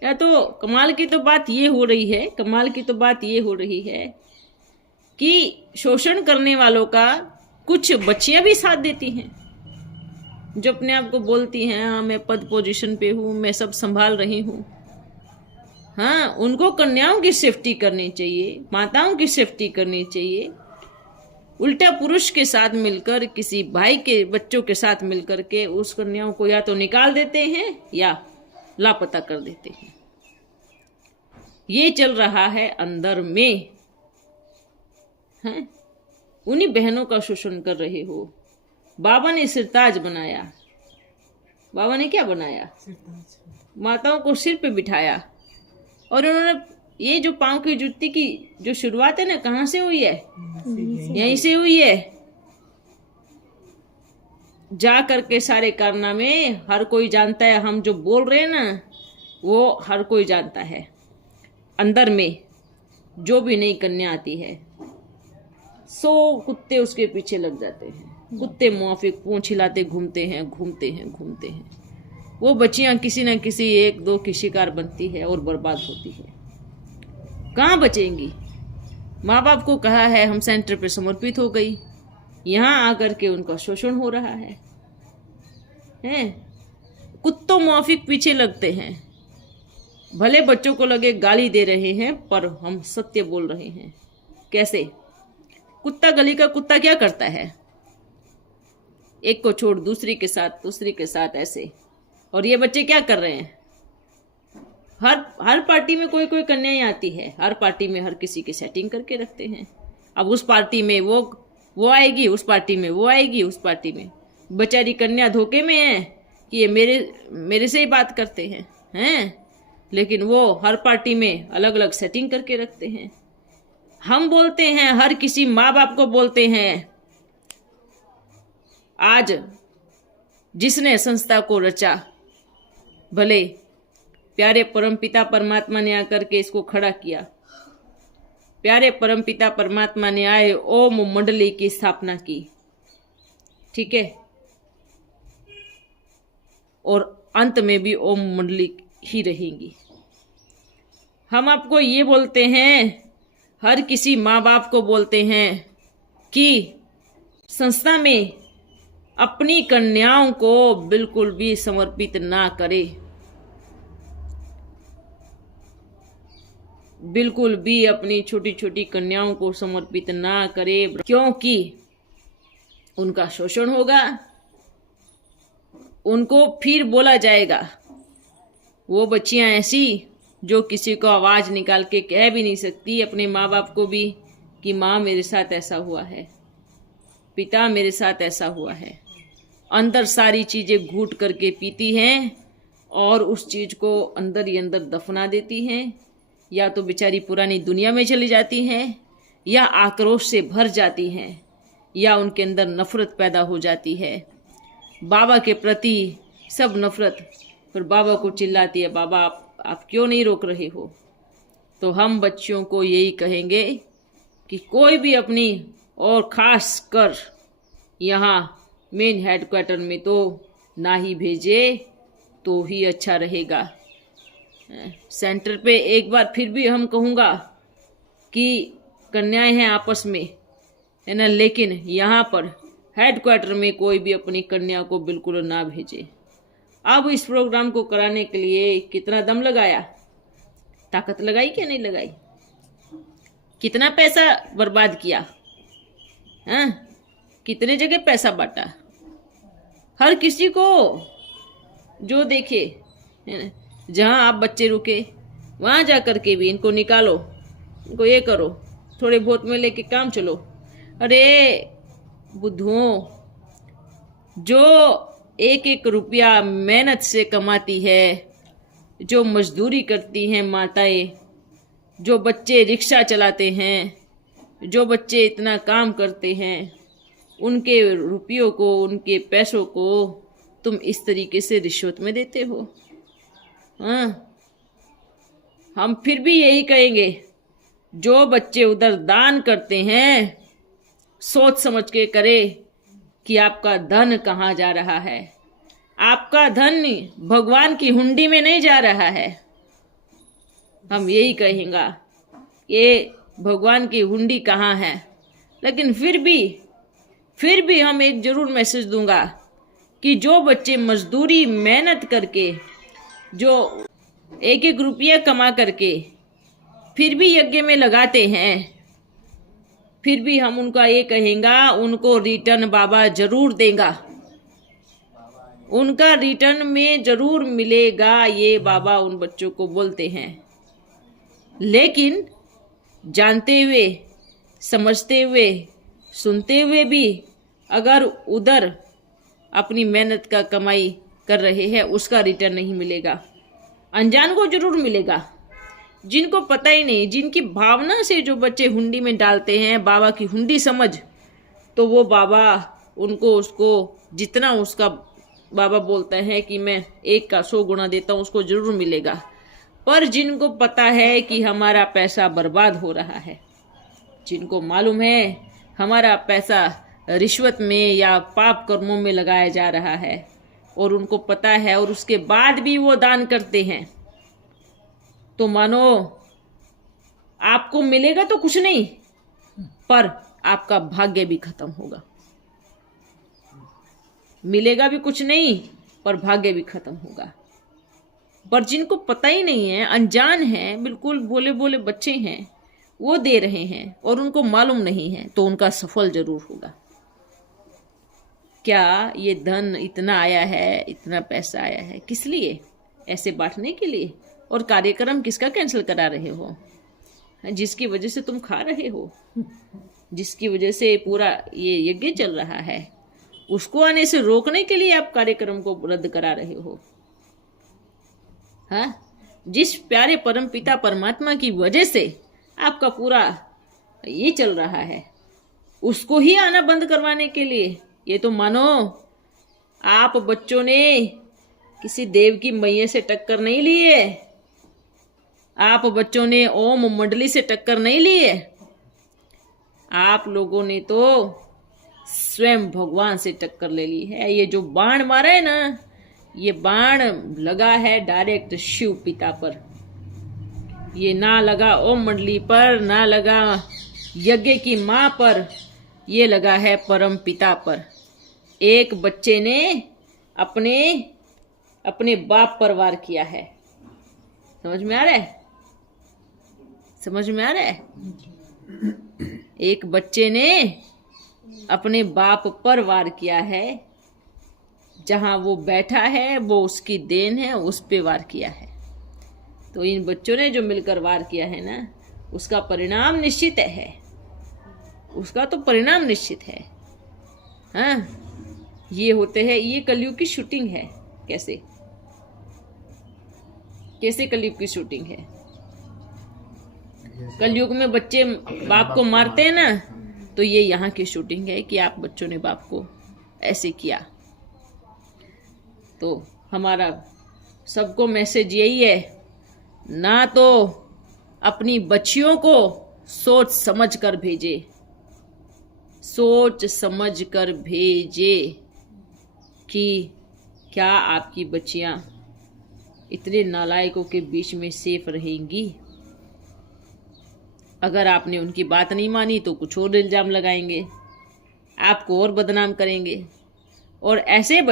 या तो कमाल की तो बात ये हो रही है, कमाल की तो बात ये हो रही है कि शोषण करने वालों का कुछ बच्चियां भी साथ देती हैं, जो अपने आप को बोलती हैं हाँ मैं पद पोजीशन पे हूँ, मैं सब संभाल रही हूँ। हाँ, उनको कन्याओं की सेफ्टी करनी चाहिए, माताओं की सेफ्टी करनी चाहिए। उल्टा पुरुष के साथ मिलकर, किसी भाई के बच्चों के साथ मिलकर के उस कन्याओं को या तो निकाल देते हैं या लापता कर देते हैं। ये चल रहा है अंदर में। हैं, उन्हीं बहनों का शोषण कर रहे हो। बाबा ने सिरताज बनाया। बाबा ने क्या बनाया? माताओं को सिर पे बिठाया। और उन्होंने ये जो पांव की जूती की जो शुरुआत है ना, कहाँ से हुई है? यहीं से हुई है। जा करके सारे कारनामे हर कोई जानता है। हम जो बोल रहे हैं ना, वो हर कोई जानता है। अंदर में जो भी नई कन्या आती है, 100 कुत्ते उसके पीछे लग जाते हैं। कुत्ते मुआफिक पूंछ हिलाते घूमते हैं, घूमते हैं, घूमते हैं। वो बच्चियां किसी न किसी 1-2 की शिकार बनती है और बर्बाद होती है। कहाँ बचेंगी? माँ बाप को कहा है हम सेंटर पे समर्पित हो गई, यहाँ आकर के उनका शोषण हो रहा है। कुत्तों मुआफिक पीछे लगते हैं। भले बच्चों को लगे गाली दे रहे हैं, पर हम सत्य बोल रहे हैं। कैसे? कुत्ता, गली का कुत्ता क्या करता है? एक को छोड़ दूसरी के साथ, दूसरी के साथ, ऐसे। और ये बच्चे क्या कर रहे हैं? हर पार्टी में कोई कोई कन्याएं आती है, हर पार्टी में हर किसी की सेटिंग करके रखते हैं। अब उस पार्टी में वो आएगी, उस पार्टी में वो आएगी, उस पार्टी में। बेचारी कन्या धोखे में है कि ये मेरे से ही बात करते हैं, लेकिन वो हर पार्टी में अलग अलग सेटिंग करके रखते हैं। हम बोलते हैं, हर किसी माँ बाप को बोलते हैं, आज जिसने संस्था को रचा, भले प्यारे परमपिता परमात्मा ने आकर के इसको खड़ा किया। प्यारे परमपिता परमात्मा ने आए ओम मंडली की स्थापना की, ठीक है, और अंत में भी ओम मंडली ही रहेंगी। हम आपको ये बोलते हैं, हर किसी माँ बाप को बोलते हैं कि संस्था में अपनी कन्याओं को बिल्कुल भी समर्पित ना करे, बिल्कुल भी अपनी छोटी छोटी कन्याओं को समर्पित ना करे, क्योंकि उनका शोषण होगा। उनको फिर बोला जाएगा, वो बच्चियां ऐसी जो किसी को आवाज निकाल के कह भी नहीं सकती अपने माँ बाप को भी कि माँ मेरे साथ ऐसा हुआ है, पिता मेरे साथ ऐसा हुआ है। अंदर सारी चीजें घूट करके पीती हैं और उस चीज को अंदर ही अंदर दफना देती हैं। या तो बेचारी पुरानी दुनिया में चली जाती हैं, या आक्रोश से भर जाती हैं, या उनके अंदर नफरत पैदा हो जाती है बाबा के प्रति। सब नफरत फिर बाबा को चिल्लाती है, बाबा आप क्यों नहीं रोक रहे हो। तो हम बच्चों को यही कहेंगे कि कोई भी अपनी, और ख़ास कर यहाँ मेन हेडक्वार्टर में तो ना ही भेजे तो ही अच्छा रहेगा। सेंटर पे एक बार फिर भी हम कहूँगा कि कन्याएं हैं आपस में, है ना, लेकिन यहाँ पर हेडक्वार्टर में कोई भी अपनी कन्या को बिल्कुल ना भेजे। अब इस प्रोग्राम को कराने के लिए कितना दम लगाया, ताकत लगाई क्या नहीं लगाई, कितना पैसा बर्बाद किया, हाँ, कितने जगह पैसा बांटा, हर किसी को जो देखे, जहाँ आप बच्चे रुके वहाँ जा कर के भी इनको निकालो, इनको ये करो, थोड़े बहुत में लेके काम चलो। अरे बुद्धुओं, जो एक एक रुपया मेहनत से कमाती है, जो मजदूरी करती हैं माताएं, जो बच्चे रिक्शा चलाते हैं, जो बच्चे इतना काम करते हैं, उनके रुपयों को, उनके पैसों को तुम इस तरीके से रिश्वत में देते हो। हाँ, हम फिर भी यही कहेंगे, जो बच्चे उधर दान करते हैं सोच समझ के करे कि आपका धन कहाँ जा रहा है। आपका धन भगवान की हुंडी में नहीं जा रहा है। हम यही कहेंगे, ये भगवान की हुंडी कहाँ है। लेकिन फिर भी हम एक जरूर मैसेज दूंगा कि जो बच्चे मजदूरी मेहनत करके, जो एक एक रुपया कमा करके फिर भी यज्ञ में लगाते हैं, फिर भी हम उनका ये कहेंगे, उनको रिटर्न बाबा जरूर देगा, उनका रिटर्न में जरूर मिलेगा, ये बाबा उन बच्चों को बोलते हैं। लेकिन जानते हुए, समझते हुए, सुनते हुए भी अगर उधर अपनी मेहनत का कमाई कर रहे हैं, उसका रिटर्न नहीं मिलेगा। अनजान को जरूर मिलेगा, जिनको पता ही नहीं, जिनकी भावना से जो बच्चे हुंडी में डालते हैं, बाबा की हुंडी समझ, तो वो बाबा उनको, उसको जितना उसका बाबा बोलता है कि मैं 1 का 100 गुना देता हूँ, उसको जरूर मिलेगा। पर जिनको पता है कि हमारा पैसा बर्बाद हो रहा है, जिनको मालूम है हमारा पैसा रिश्वत में या पाप कर्मों में लगाया जा रहा है, और उनको पता है और उसके बाद भी वो दान करते हैं, तो मानो आपको मिलेगा तो कुछ नहीं, पर आपका भाग्य भी खत्म होगा। मिलेगा भी कुछ नहीं, पर भाग्य भी खत्म होगा। पर जिनको पता ही नहीं है, अनजान है, बिल्कुल भोले भोले बच्चे हैं, वो दे रहे हैं और उनको मालूम नहीं है, तो उनका सफल जरूर होगा। क्या ये धन इतना आया है, इतना पैसा आया है, किस लिए? ऐसे बांटने के लिए। और कार्यक्रम किसका कैंसिल करा रहे हो? जिसकी वजह से तुम खा रहे हो, जिसकी वजह से पूरा ये यज्ञ चल रहा है, उसको आने से रोकने के लिए आप कार्यक्रम को रद्द करा रहे हो। हाँ, जिस प्यारे परम पिता परमात्मा की वजह से आपका पूरा ये चल रहा है, उसको ही आना बंद करवाने के लिए। ये तो मानो आप बच्चों ने किसी देव की मैया से टक्कर नहीं ली है, आप बच्चों ने ओम मंडली से टक्कर नहीं ली है, आप लोगों ने तो स्वयं भगवान से टक्कर ले ली है। ये जो बाण मारा है ना, ये बाण लगा है डायरेक्ट शिव पिता पर, ये ना लगा ओम मंडली पर, ना लगा यज्ञ की माँ पर, ये लगा है परम पिता पर। एक बच्चे ने अपने बाप पर वार किया है। समझ में आ रहा है? समझ में आ रहा है? एक बच्चे ने अपने बाप पर वार किया है, जहां वो बैठा है वो उसकी देन है, उस पे वार किया है। तो इन बच्चों ने जो मिलकर वार किया है ना, उसका परिणाम निश्चित है, उसका तो परिणाम निश्चित है। हाँ, ये होते हैं, ये कलयुग की शूटिंग है। कैसे कलयुग की शूटिंग है? कलयुग में बच्चे बाप को मारते हैं ना, तो ये यहाँ की शूटिंग है कि आप बच्चों ने बाप को ऐसे किया। तो हमारा सबको मैसेज यही है, ना तो अपनी बच्चियों को सोच समझ कर भेजे, सोच समझ कर भेजे कि क्या आपकी बच्चियां इतने नालायकों के बीच में सेफ रहेंगी। अगर आपने उनकी बात नहीं मानी तो कुछ और इल्जाम लगाएंगे, आपको और बदनाम करेंगे। और ऐसे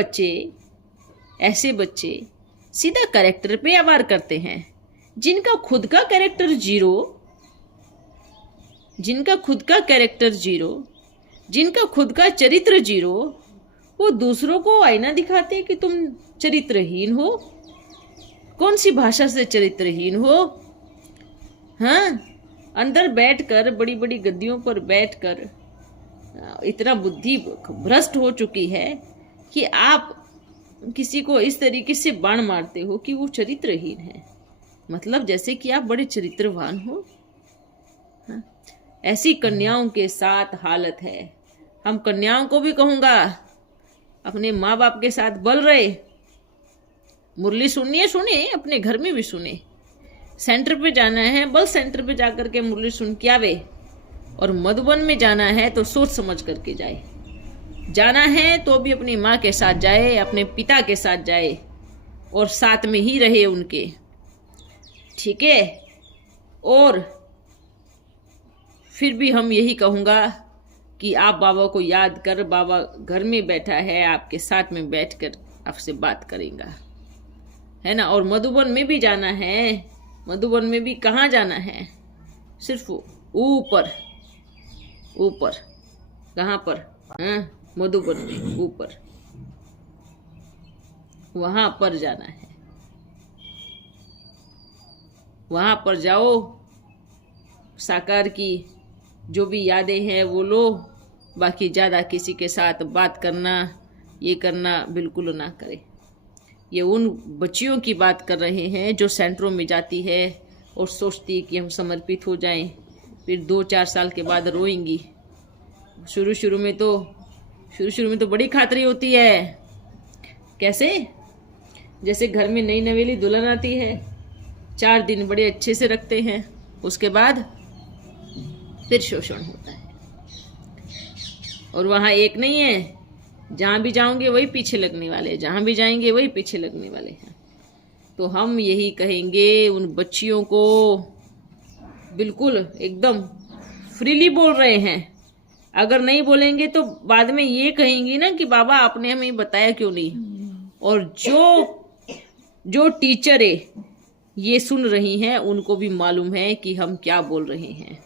बच्चे सीधा कैरेक्टर पे वार करते हैं। जिनका खुद का कैरेक्टर जीरो, जिनका खुद का चरित्र जीरो, वो दूसरों को आईना दिखाते हैं कि तुम चरित्रहीन हो। कौन सी भाषा से चरित्रहीन हो? हाँ, अंदर बैठकर, बड़ी बड़ी गद्दियों पर बैठकर इतना बुद्धि भ्रष्ट हो चुकी है कि आप किसी को इस तरीके से बाण मारते हो कि वो चरित्रहीन है। मतलब जैसे कि आप बड़े चरित्रवान हो। हाँ? ऐसी कन्याओं के साथ हालत है। हम कन्याओं को भी कहूंगा, अपने माँ बाप के साथ बल रहे। मुरली सुने, अपने घर में भी सुने। सेंटर पे जाना है, बल सेंटर पे जाकर के मुरली सुन के आवे। और मधुबन में जाना है तो सोच समझ करके जाए। जाना है तो भी अपनी माँ के साथ जाए, अपने पिता के साथ जाए और साथ में ही रहे उनके, ठीक है। और फिर भी हम यही कहूँगा कि आप बाबा को याद कर, बाबा घर में बैठा है, आपके साथ में बैठकर आपसे बात करेगा, है ना। और मधुबन में भी जाना है। मधुबन में भी कहाँ जाना है? सिर्फ ऊपर कहाँ पर? हाँ, मधुबन में ऊपर, वहां पर जाना है। वहां पर जाओ, साकार की जो भी यादें हैं वो लो। बाकी ज़्यादा किसी के साथ बात करना, ये करना बिल्कुल ना करें। ये उन बच्चियों की बात कर रहे हैं जो सेंटरों में जाती है और सोचती है कि हम समर्पित हो जाएं, फिर 2-4 साल के बाद रोएंगी। शुरू में तो बड़ी खातरी होती है। कैसे? जैसे घर में नई नवेली दुल्हन आती है, 4 दिन बड़े अच्छे से रखते हैं, उसके बाद फिर शोषण होता है। और वहाँ एक नहीं है, जहाँ भी जाओगे वही पीछे लगने वाले, जहाँ भी जाएंगे वही पीछे लगने वाले हैं। तो हम यही कहेंगे उन बच्चियों को, बिल्कुल एकदम फ्रीली बोल रहे हैं। अगर नहीं बोलेंगे तो बाद में ये कहेंगी ना कि बाबा आपने हमें बताया क्यों नहीं। और जो टीचर है ये सुन रही हैं, उनको भी मालूम है कि हम क्या बोल रहे हैं।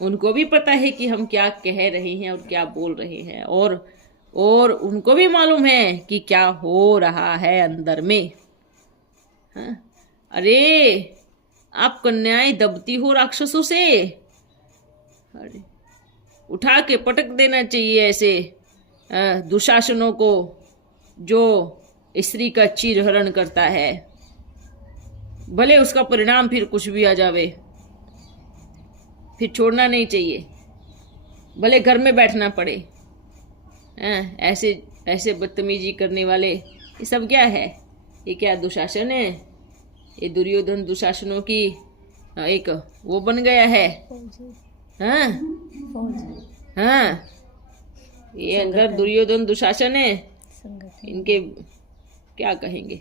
उनको भी पता है कि हम क्या कह रहे हैं और क्या बोल रहे हैं। और उनको भी मालूम है कि क्या हो रहा है अंदर में। हाँ? अरे आप कन्याएं दबती हो राक्षसों से। अरे उठा के पटक देना चाहिए ऐसे दुशासनों को जो स्त्री का चीरहरण करता है, भले उसका परिणाम फिर कुछ भी आ जावे, फिर छोड़ना नहीं चाहिए, भले घर में बैठना पड़े। ऐसे बदतमीजी करने वाले ये सब क्या है? ये क्या दुशासन है? ये दुर्योधन दुशासनों की एक वो बन गया है। हाँ, ये अंदर दुर्योधन दुशासन है। इनके क्या कहेंगे।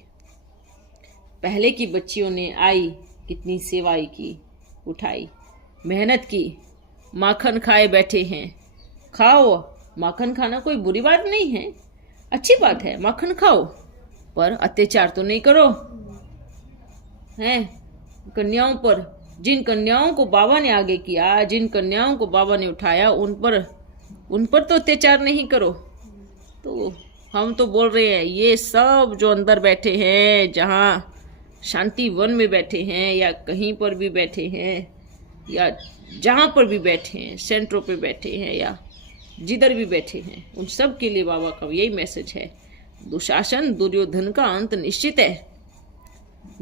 पहले की बच्चियों ने आई, कितनी सेवाई की, उठाई, मेहनत की, माखन खाए बैठे हैं। खाओ, माखन खाना कोई बुरी बात नहीं है, अच्छी बात है, माखन खाओ, पर अत्याचार तो नहीं करो। हैं कन्याओं पर, जिन कन्याओं को बाबा ने आगे किया, जिन कन्याओं को बाबा ने उठाया, उन पर तो अत्याचार नहीं करो। तो हम तो बोल रहे हैं ये सब जो अंदर बैठे हैं, जहाँ शांति वन में बैठे हैं या कहीं पर भी बैठे हैं या जहाँ पर भी बैठे हैं, सेंटरों पे बैठे हैं या जिधर भी बैठे हैं, उन सब के लिए बाबा का यही मैसेज है। दुशासन दुर्योधन का अंत निश्चित है।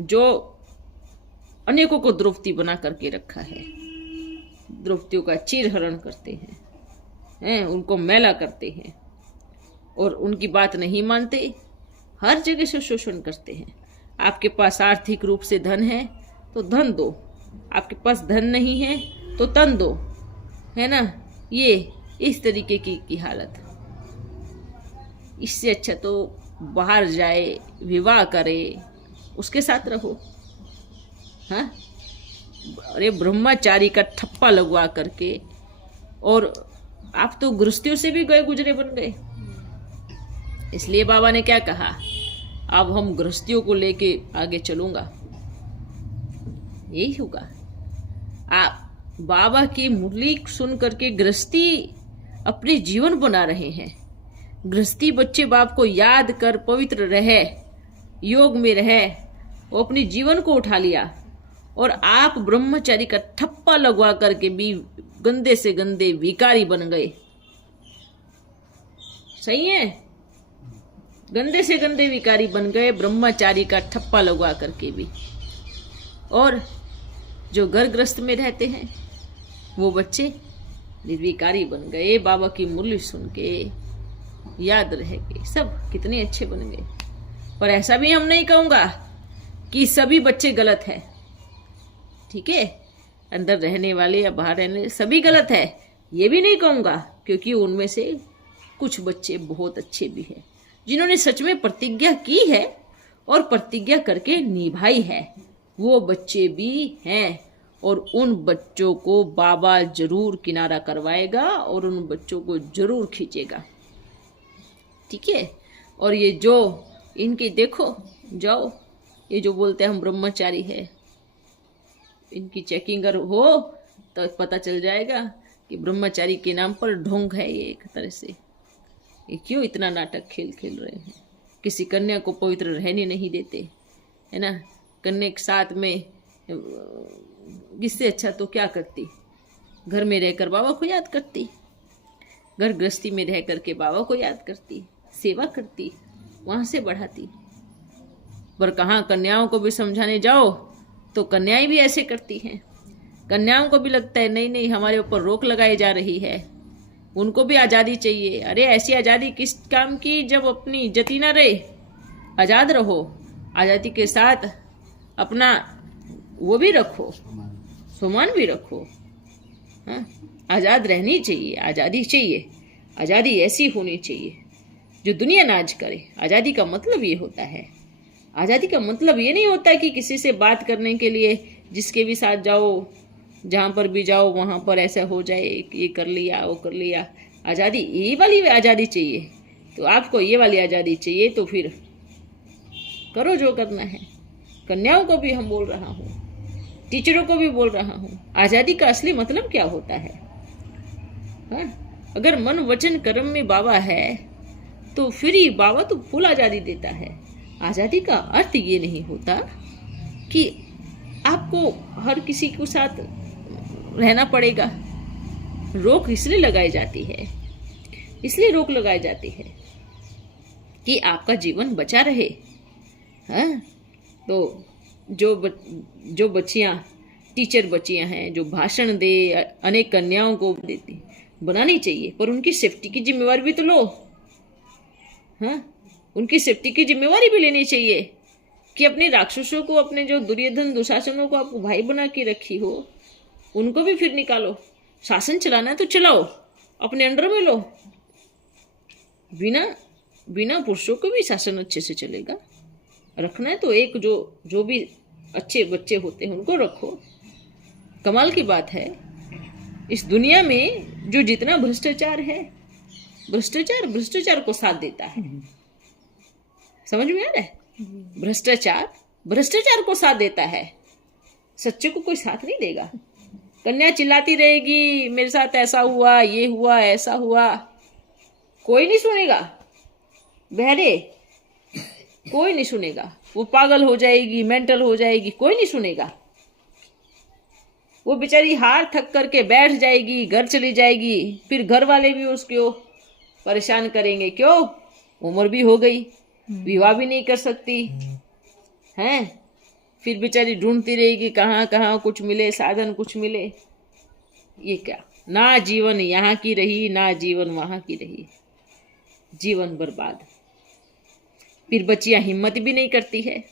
जो अनेकों को द्रौपदी बना करके रखा है, द्रौपदियों का चीरहरण करते हैं, उनको मैला करते हैं और उनकी बात नहीं मानते, हर जगह से शोषण करते हैं। आपके पास आर्थिक रूप से धन है तो धन दो, आपके पास धन नहीं है तो तन दो, है ना। ये इस तरीके की हालत। इससे अच्छा तो बाहर जाए, विवाह करे, उसके साथ रहो। हाँ, अरे ब्रह्मचारी का ठप्पा लगवा करके, और आप तो गृहस्थियों से भी गए गुजरे बन गए। इसलिए बाबा ने क्या कहा, अब हम गृहस्थियों को लेके आगे चलूंगा, यही होगा। आप बाबा की मुरली सुन करके गृहस्थी अपने जीवन बना रहे हैं। गृहस्थी बच्चे बाप को याद कर पवित्र रहे, योग में रहे, वो अपने जीवन को उठा लिया। और आप ब्रह्मचारी का ठप्पा लगवा करके भी गंदे से गंदे भिखारी बन गए। सही है, गंदे से गंदे भिखारी बन गए ब्रह्मचारी का ठप्पा लगवा करके भी। और जो घर गृहस्थ में रहते हैं वो बच्चे निर्विकारी बन गए, बाबा की मुरली सुन के याद रह गए, सब कितने अच्छे बन गए। पर ऐसा भी हम नहीं कहूंगा कि सभी बच्चे गलत है, ठीक है, अंदर रहने वाले या बाहर रहने सभी गलत है, ये भी नहीं कहूंगा, क्योंकि उनमें से कुछ बच्चे बहुत अच्छे भी हैं जिन्होंने सच में प्रतिज्ञा की है और प्रतिज्ञा करके निभाई है, वो बच्चे भी हैं। और उन बच्चों को बाबा जरूर किनारा करवाएगा और उन बच्चों को जरूर खींचेगा, ठीक है। और ये जो इनके देखो जाओ, ये जो बोलते हैं हम ब्रह्मचारी है, इनकी चेकिंग अगर हो तो पता चल जाएगा कि ब्रह्मचारी के नाम पर ढोंग है ये एक तरह से। ये क्यों इतना नाटक खेल रहे हैं, किसी कन्या को पवित्र रहने नहीं देते, है ना। कन्या के साथ में इससे अच्छा तो क्या करती, घर में रहकर बाबा को याद करती, घर गृहस्थी में रह करके बाबा को याद करती, सेवा करती, वहां से बढ़ाती। पर कहाँ कन्याओं को भी समझाने जाओ तो कन्याएं भी ऐसे करती हैं। कन्याओं को भी लगता है नहीं नहीं हमारे ऊपर रोक लगाई जा रही है, उनको भी आज़ादी चाहिए। अरे ऐसी आज़ादी किस काम की जब अपनी इज्जत ही ना रहे। आज़ाद रहो, आज़ादी के साथ अपना वो भी रखो, सम्मान भी रखो। हाँ, आज़ाद रहनी चाहिए, आज़ादी चाहिए, आज़ादी ऐसी होनी चाहिए जो दुनिया नाज करे। आज़ादी का मतलब ये होता है, आज़ादी का मतलब ये नहीं होता कि किसी से बात करने के लिए जिसके भी साथ जाओ, जहाँ पर भी जाओ वहाँ पर ऐसा हो जाए, ये कर लिया वो कर लिया। आज़ादी ये वाली आज़ादी चाहिए तो आपको ये वाली आज़ादी चाहिए तो फिर करो जो करना है। कन्याओं को भी हम बोल रहा हूँ, टीचरों को भी बोल रहा हूँ, आज़ादी का असली मतलब क्या होता है। हाँ, अगर मन वचन कर्म में बाबा है तो फिर ही बाबा तो फुल आज़ादी देता है। आज़ादी का अर्थ ये नहीं होता कि आपको हर किसी के साथ रहना पड़ेगा। रोक इसलिए लगाई जाती है, इसलिए रोक लगाई जाती है कि आपका जीवन बचा रहे। हाँ, तो जो बच्चियां टीचर बच्चियां हैं जो भाषण दे, अनेक कन्याओं को देती बनानी चाहिए, पर उनकी सेफ्टी की जिम्मेवारी भी तो लो। हाँ, उनकी सेफ्टी की जिम्मेवारी भी लेनी चाहिए कि अपने राक्षसों को, अपने जो दुर्योधन दुशासनों को आप भाई बना के रखी हो, उनको भी फिर निकालो। शासन चलाना है तो चलाओ, अपने अंडर में लो। बिना पुरुषों को भी शासन अच्छे से चलेगा। रखना है तो एक जो भी अच्छे बच्चे होते हैं उनको रखो। कमाल की बात है, इस दुनिया में जो जितना भ्रष्टाचार है, भ्रष्टाचार को साथ देता है। समझ में आ रहा है? भ्रष्टाचार को साथ देता है, सच्चे को कोई साथ नहीं देगा। कन्या चिल्लाती रहेगी मेरे साथ ऐसा हुआ, ये हुआ, ऐसा हुआ, कोई नहीं सुनेगा। बहरे कोई नहीं सुनेगा। वो पागल हो जाएगी, मेंटल हो जाएगी, कोई नहीं सुनेगा। वो बेचारी हार थक करके बैठ जाएगी, घर चली जाएगी। फिर घर वाले भी उसको परेशान करेंगे। क्यों? उम्र भी हो गई, विवाह भी नहीं कर सकती हैं। फिर बेचारी ढूंढती रहेगी कहाँ कहाँ कुछ मिले, साधन कुछ मिले। ये क्या, ना जीवन यहाँ की रही ना जीवन वहाँ की रही, जीवन बर्बाद। फिर बच्चियां हिम्मत भी नहीं करती है।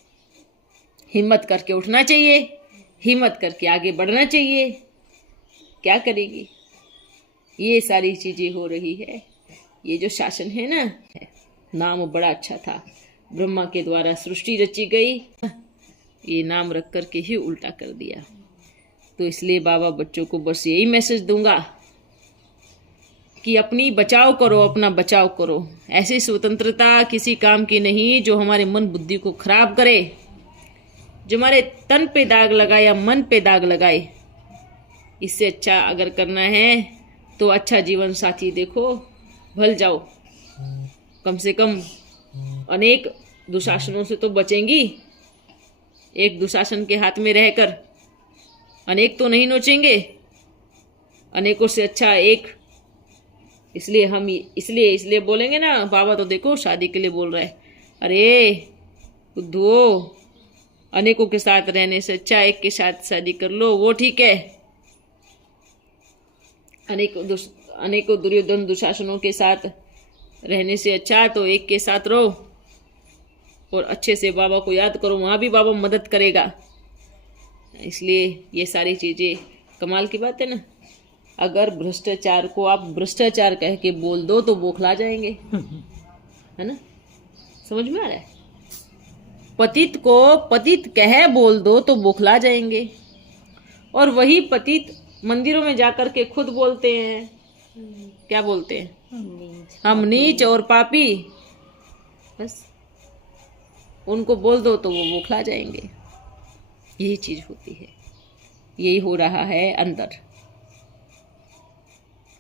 हिम्मत करके उठना चाहिए, हिम्मत करके आगे बढ़ना चाहिए। क्या करेगी? ये सारी चीजें हो रही है। ये जो शासन है ना, नाम बड़ा अच्छा था, ब्रह्मा के द्वारा सृष्टि रची गई, ये नाम रख करके ही उल्टा कर दिया। तो इसलिए बाबा बच्चों को बस यही मैसेज दूंगा कि अपनी बचाव करो, अपना बचाव करो। ऐसी स्वतंत्रता किसी काम की नहीं जो हमारे मन बुद्धि को खराब करे, जो हमारे तन पे दाग लगाए या मन पे दाग लगाए। इससे अच्छा अगर करना है तो अच्छा जीवन साथी देखो, भल जाओ। कम से कम अनेक दुशासनों से तो बचेंगी। एक दुशासन के हाथ में रहकर अनेक तो नहीं नोचेंगे, अनेकों से अच्छा एक। इसलिए हम इसलिए बोलेंगे ना, बाबा तो देखो शादी के लिए बोल रहा है। अरे दो अनेकों के साथ रहने से अच्छा एक के साथ शादी कर लो, वो ठीक है। अनेकों दुर्योधन दुशासनों के साथ रहने से अच्छा तो एक के साथ रहो और अच्छे से बाबा को याद करो, वहां भी बाबा मदद करेगा। इसलिए ये सारी चीजें कमाल की बात है ना। अगर भ्रष्टाचार को आप भ्रष्टाचार कह के बोल दो तो बौखला जाएंगे, है ना? समझ में आ रहा है? पतित को पतित कह बोल दो तो बौखला जाएंगे। और वही पतित मंदिरों में जाकर के खुद बोलते हैं, क्या बोलते हैं? हम नीच और पापी। बस उनको बोल दो तो वो बौखला जाएंगे। यही चीज होती है, यही हो रहा है अंदर।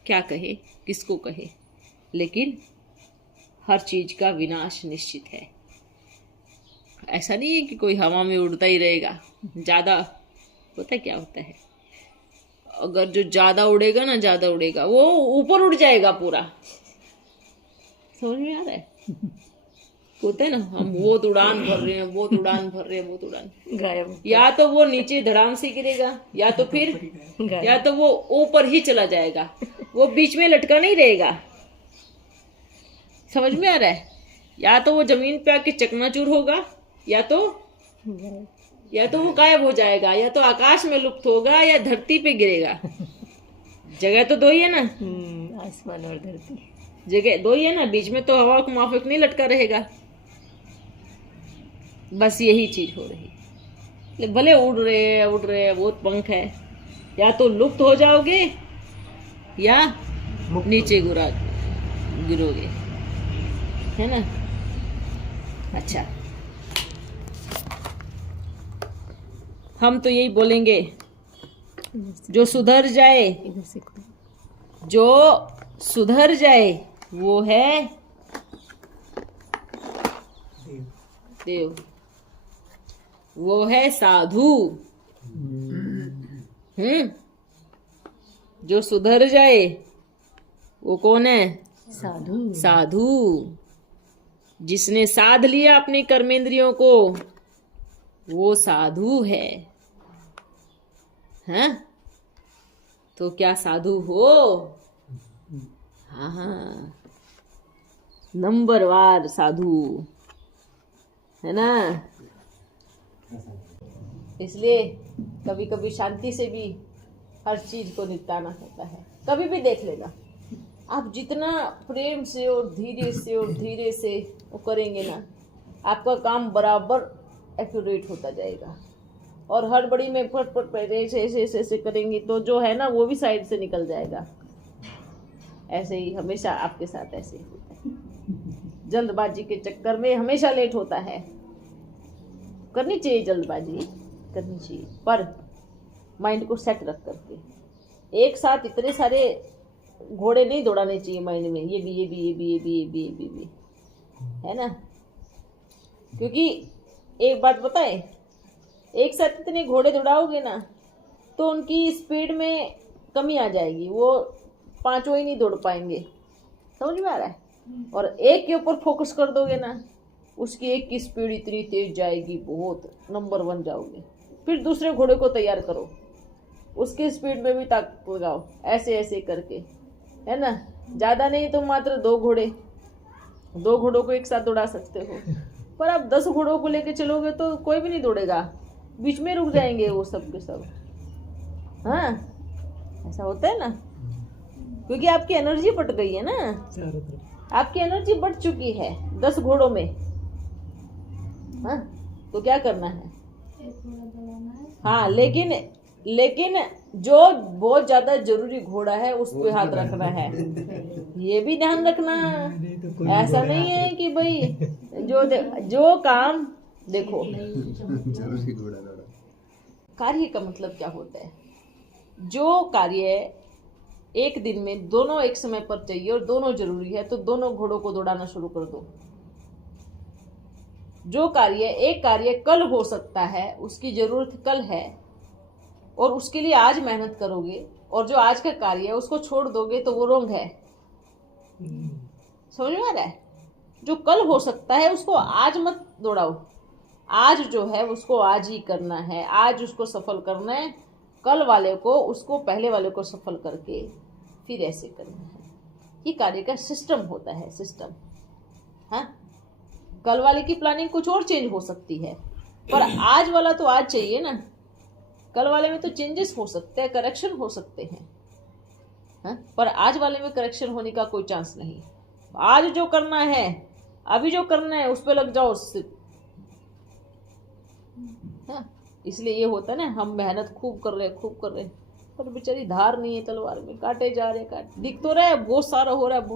क्या कहे, किसको कहे, लेकिन हर चीज का विनाश निश्चित है। ऐसा नहीं है कि कोई हवा में उड़ता ही रहेगा। ज्यादा पता क्या होता है, अगर जो ज्यादा उड़ेगा ना, ज्यादा उड़ेगा, वो ऊपर उड़ जाएगा पूरा। समझ में आ रहा है? होता है ना, हम बहुत उड़ान भर रहे हैं, बहुत उड़ान भर रहे हैं, बहुत उड़ान गायब। या तो वो नीचे धड़ाम से गिरेगा, या तो फिर या तो वो ऊपर ही चला जाएगा, वो बीच में लटका नहीं रहेगा। समझ में आ रहा है? या तो वो जमीन पे आके चकनाचूर होगा, या तो वो गायब हो जाएगा, या तो आकाश में लुप्त होगा, या धरती पे गिरेगा। जगह तो दो ही है ना, आसमान और धरती, जगह दो ही है ना, बीच में तो हवा को माफिक नहीं लटका रहेगा। बस यही चीज हो रही। भले उड़ रहे बहुत पंख है, या तो लुप्त हो जाओगे या नीचे गिरोगे, है ना? अच्छा, हम तो यही बोलेंगे, जो सुधर जाए, जो सुधर जाए वो है देव, वो है साधु। जो सुधर जाए वो कौन है? साधु। साधु। जिसने साध लिया अपने कर्मेंद्रियों को, वो साधु है। हैं? तो क्या साधु हो? हाँ, नंबरवार साधु, है ना? इसलिए कभी कभी शांति से भी हर चीज को निपटाना होता है। कभी भी देख लेना, आप जितना प्रेम से और धीरे से वो करेंगे ना, आपका काम बराबर एक्यूरेट होता जाएगा। और हड़बड़ी में फट ऐसे करेंगे तो जो है ना, वो भी साइड से निकल जाएगा। ऐसे ही हमेशा आपके साथ ऐसे ही होता है। जल्दबाजी के चक्कर में हमेशा लेट होता है। करनी चाहिए जल्दबाजी, करनी चाहिए, पर माइंड को सेट रख करके। एक साथ इतने सारे घोड़े नहीं दौड़ाने चाहिए माइंड में, ये भी, है ना? क्योंकि एक बात बताएं, एक साथ इतने घोड़े दौड़ाओगे ना तो उनकी स्पीड में कमी आ जाएगी, वो पांचों ही नहीं दौड़ पाएंगे। समझ में आ रहा है? और एक के ऊपर फोकस कर दोगे ना उसकी एक की स्पीड इतनी तेज जाएगी, बहुत नंबर 1 जाओगे। फिर दूसरे घोड़े को तैयार करो, उसकी स्पीड में भी ताकत लगाओ, ऐसे ऐसे करके, है ना। ज़्यादा नहीं तो मात्र 2 घोड़ों को एक साथ दौड़ा सकते हो। पर आप 10 घोड़ों को लेके चलोगे तो कोई भी नहीं दौड़ेगा, बीच में रुक जाएंगे वो सब के सब। हाँ, ऐसा होता है ना, क्योंकि आपकी एनर्जी बट गई है ना, चारों तरफ आपकी एनर्जी बढ़ चुकी है 10 घोड़ों में। हाँ, तो क्या करना है? हाँ, लेकिन जो बहुत ज्यादा जरूरी घोड़ा है उस पे हाथ रखना है, ये भी ध्यान रखना। ऐसा नहीं है कि भाई जो काम देखो, जरूरी घोड़ा दौड़ा। कार्य का मतलब क्या होता है? जो कार्य एक दिन में दोनों एक समय पर चाहिए और दोनों जरूरी है, तो दोनों घोड़ों को दौड़ाना शुरू कर दो। जो एक कार्य कल हो सकता है, उसकी जरूरत कल है और उसके लिए आज मेहनत करोगे, और जो आज का कार्य है उसको छोड़ दोगे तो वो रोंग है। समझ में आ रहा है? जो कल हो सकता है उसको आज मत दौड़ाओ, आज जो है उसको आज ही करना है, आज उसको सफल करना है। कल वाले को उसको पहले वाले को सफल करके फिर ऐसे करना है। ये कार्य का सिस्टम होता है, सिस्टम। हाँ, कल वाले की प्लानिंग कुछ और चेंज हो सकती है, पर आज वाला तो आज चाहिए ना। कल वाले में तो चेंजेस हो सकते हैं, करेक्शन हो सकते हैं, हाँ? पर आज वाले में करेक्शन होने का कोई चांस नहीं। आज जो करना है, अभी जो करना है उस पर लग जाओ। हाँ, इसलिए ये होता है ना, हम मेहनत खूब कर रहे पर बेचारी धार नहीं है तलवार में, काटे जा रहे, दिख तो रहा है बहुत सारा हो रहा है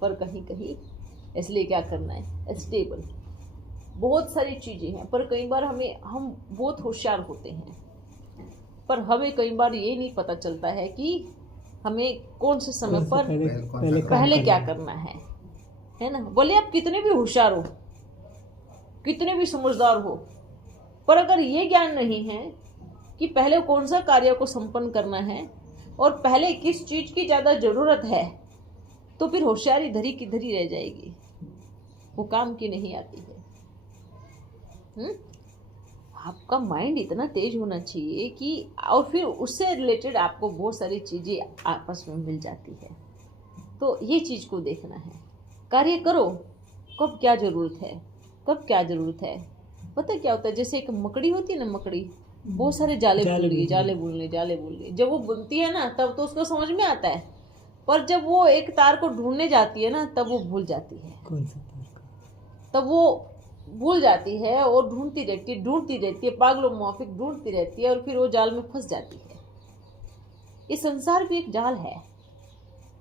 पर कहीं कहीं इसलिए क्या करना है, स्टेबल। बहुत सारी चीजें हैं, पर कई बार हम बहुत होशियार होते हैं, पर हमें कई बार ये नहीं पता चलता है कि हमें कौन से समय पर पहले क्या करना है ना। बोले आप कितने भी होशियार हो, कितने भी समझदार हो, पर अगर ये ज्ञान नहीं है कि पहले कौन सा कार्य को संपन्न करना है और पहले किस चीज की ज्यादा जरूरत है, तो फिर होशियारी धरी की धरी रह जाएगी, वो काम की नहीं आती है। आपका माइंड इतना तेज होना चाहिए कि, और फिर उससे रिलेटेड आपको बहुत सारी चीजें आपस में मिल जाती है। तो ये चीज को देखना है, कार्य करो, कब क्या जरूरत है, कब क्या जरूरत है। पता क्या होता है, जैसे एक मकड़ी होती है ना, मकड़ी बहुत सारे जाले बुन ली। जब वो बुनती है ना तब तो उसको समझ में आता है, पर जब वो एक तार को ढूंढने जाती है ना तब वो भूल जाती है। कौन सा तार का? तब वो भूल जाती है और ढूंढती रहती है, पागलों माफिक ढूंढती रहती है, और फिर वो जाल में फंस जाती है। इस संसार भी एक जाल है,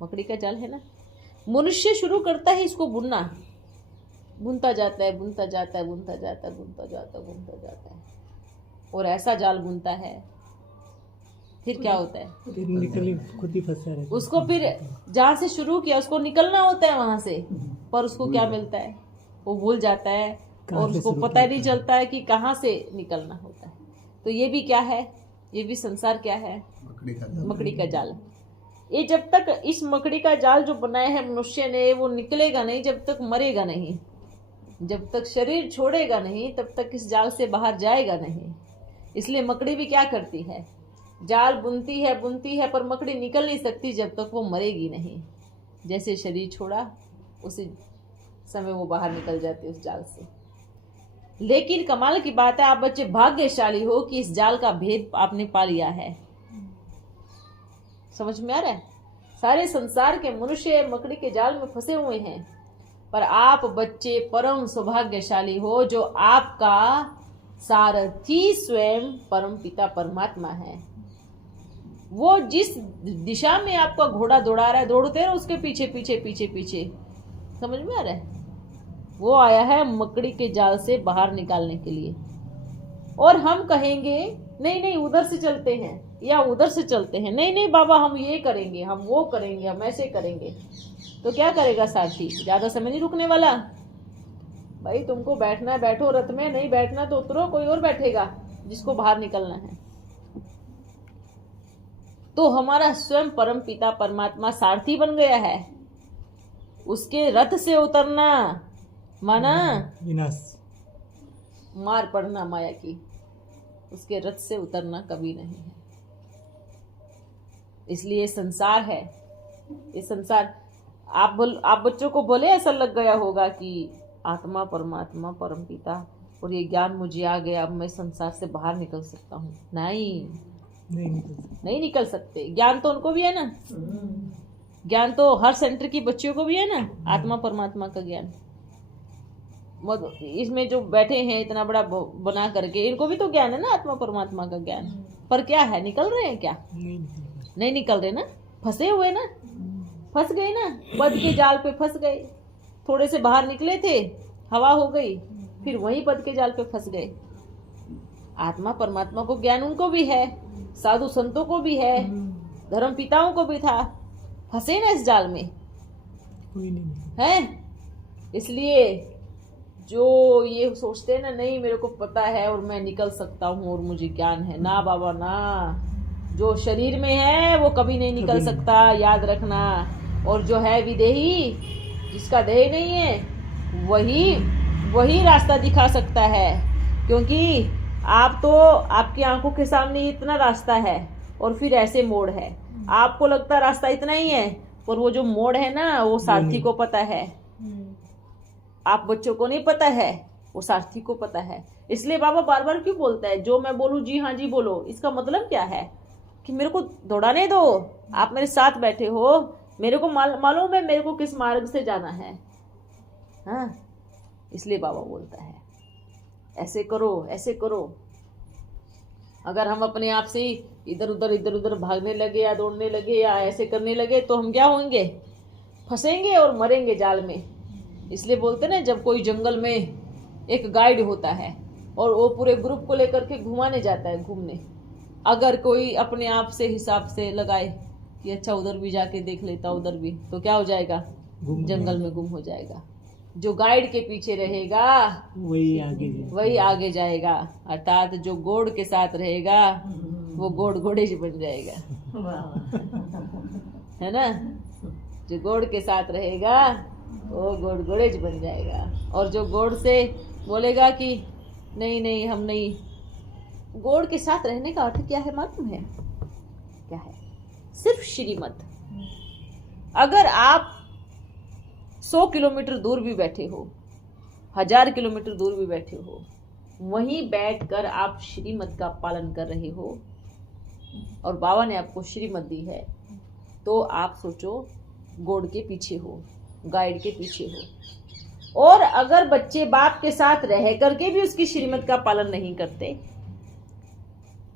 मकड़ी का जाल है ना। मनुष्य शुरू करता है इसको बुनना, बुनता जाता है और ऐसा जाल बुनता है, फिर क्या होता है, फिर निकली खुद ही फंसा रहता है। उसको फिर जहां से शुरू किया उसको निकलना होता है वहां से, पर उसको क्या मिलता है, वो भूल जाता है और उसको पता ही नहीं चलता है कि कहाँ से निकलना होता है। तो ये भी क्या है, ये भी संसार क्या है, मकड़ी का जाल। ये जब तक इस मकड़ी का जाल जो बनाया है मनुष्य ने, वो निकलेगा नहीं जब तक मरेगा नहीं, जब तक शरीर छोड़ेगा नहीं तब तक इस जाल से बाहर जाएगा नहीं। इसलिए मकड़ी भी क्या करती है, जाल बुनती है पर मकड़ी निकल नहीं सकती जब तक वो मरेगी नहीं। जैसे शरीर छोड़ा उसी समय वो बाहर निकल जाती है उस जाल से। लेकिन कमाल की बात है, आप बच्चे भाग्यशाली हो कि इस जाल का भेद आपने पा लिया है। समझ में आ रहा है? सारे संसार के मनुष्य मकड़ी के जाल में फंसे हुए हैं, पर आप बच्चे परम सौभाग्यशाली हो जो आपका सारथी स्वयं परम पिता परमात्मा है। वो जिस दिशा में आपका घोड़ा दौड़ा रहा है, दौड़ते रहो उसके पीछे पीछे पीछे पीछे। समझ में आ रहा है? वो आया है मकड़ी के जाल से बाहर निकालने के लिए। और हम कहेंगे नहीं उधर से चलते हैं या उधर से चलते हैं, नहीं बाबा हम ये करेंगे, हम वो करेंगे, हम ऐसे करेंगे। तो क्या करेगा सारथी? ज्यादा समय नहीं रुकने वाला। भाई तुमको बैठना है बैठो रथ में, नहीं बैठना तो उतरो, कोई और बैठेगा जिसको बाहर निकलना है। तो हमारा स्वयं परम पिता परमात्मा सारथी बन गया है। उसके रथ से उतरना माना विनाश। मार पड़ना माया की, उसके रथ से उतरना कभी नहीं है। इसलिए ये संसार है, ये संसार। आप बच्चों को भले ऐसा लग गया होगा कि आत्मा परमात्मा परमपिता और ये ज्ञान मुझे आ गया, अब मैं संसार से बाहर निकल सकता हूँ। नहीं निकल सकते। ज्ञान तो उनको भी है ना, ज्ञान तो हर सेंटर की बच्चियों को भी है ना, आत्मा परमात्मा का ज्ञान। इसमें जो बैठे हैं इतना बड़ा बना करके, इनको भी तो ज्ञान है ना आत्मा परमात्मा का ज्ञान। पर क्या है, निकल रहे हैं क्या? नहीं निकल रहे ना, फंसे हुए ना, फंस गए ना, बद के जाल पे फंस गए। थोड़े से बाहर निकले थे, हवा हो गई, फिर वहीं बद के जाल पे फंस गए। आत्मा परमात्मा को ज्ञान उनको भी है, साधु संतों को भी है, धर्म पिताओं को भी था, फंसे ना इस जाल में, कोई नहीं है। इसलिए जो ये सोचते हैं ना, नहीं मेरे को पता है और मैं निकल सकता हूँ और मुझे ज्ञान है, ना बाबा ना। जो शरीर में है वो कभी नहीं निकल सकता, याद रखना। और जो है विदेही, जिसका देह नहीं है, वही रास्ता दिखा सकता है। क्योंकि आप तो, आपकी आंखों के सामने इतना रास्ता है और फिर ऐसे मोड़ है। आपको लगता रास्ता इतना ही है, पर वो जो मोड़ है ना, वो सारथी को पता है। आप बच्चों को नहीं पता है, वो सारथी को पता है। इसलिए बाबा बार बार क्यों बोलता है, जो मैं बोलूं जी हाँ जी बोलो। इसका मतलब क्या है कि मेरे को दौड़ाने दो, आप मेरे साथ बैठे हो, मेरे को मालूम है मेरे को किस मार्ग से जाना है। हाँ, इसलिए बाबा बोलता है ऐसे करो, ऐसे करो। अगर हम अपने आप से इधर उधर भागने लगे या दौड़ने लगे या ऐसे करने लगे तो हम क्या होंगे, फंसेंगे और मरेंगे जाल में। इसलिए बोलते ना, जब कोई जंगल में एक गाइड होता है और वो पूरे ग्रुप को लेकर के घुमाने जाता है, घूमने, अगर कोई अपने आप से हिसाब से लगाए कि अच्छा उधर भी जाके देख लेता, उधर भी, तो क्या हो जाएगा, जंगल में गुम हो जाएगा। जो गाइड के पीछे रहेगा वही आगे जाएगा। अर्थात जो गोड़ के साथ रहेगा वो घोड़े बन जाएगा, है ना। जो गोड़ के साथ रहेगा वो घोड़े बन जाएगा। और जो गोड़ से बोलेगा कि नहीं हम नहीं, गोड़ के साथ रहने का अर्थ क्या है मालूम है? क्या है? सिर्फ श्रीमत। अगर आप 100 किलोमीटर दूर भी बैठे हो, 1000 किलोमीटर दूर भी बैठे हो, वहीं बैठकर आप श्रीमत का पालन कर रहे हो और बाबा ने आपको श्रीमत दी है, तो आप सोचो गोड़ के पीछे हो, गाइड के पीछे हो। और अगर बच्चे बाप के साथ रह करके भी उसकी श्रीमत का पालन नहीं करते,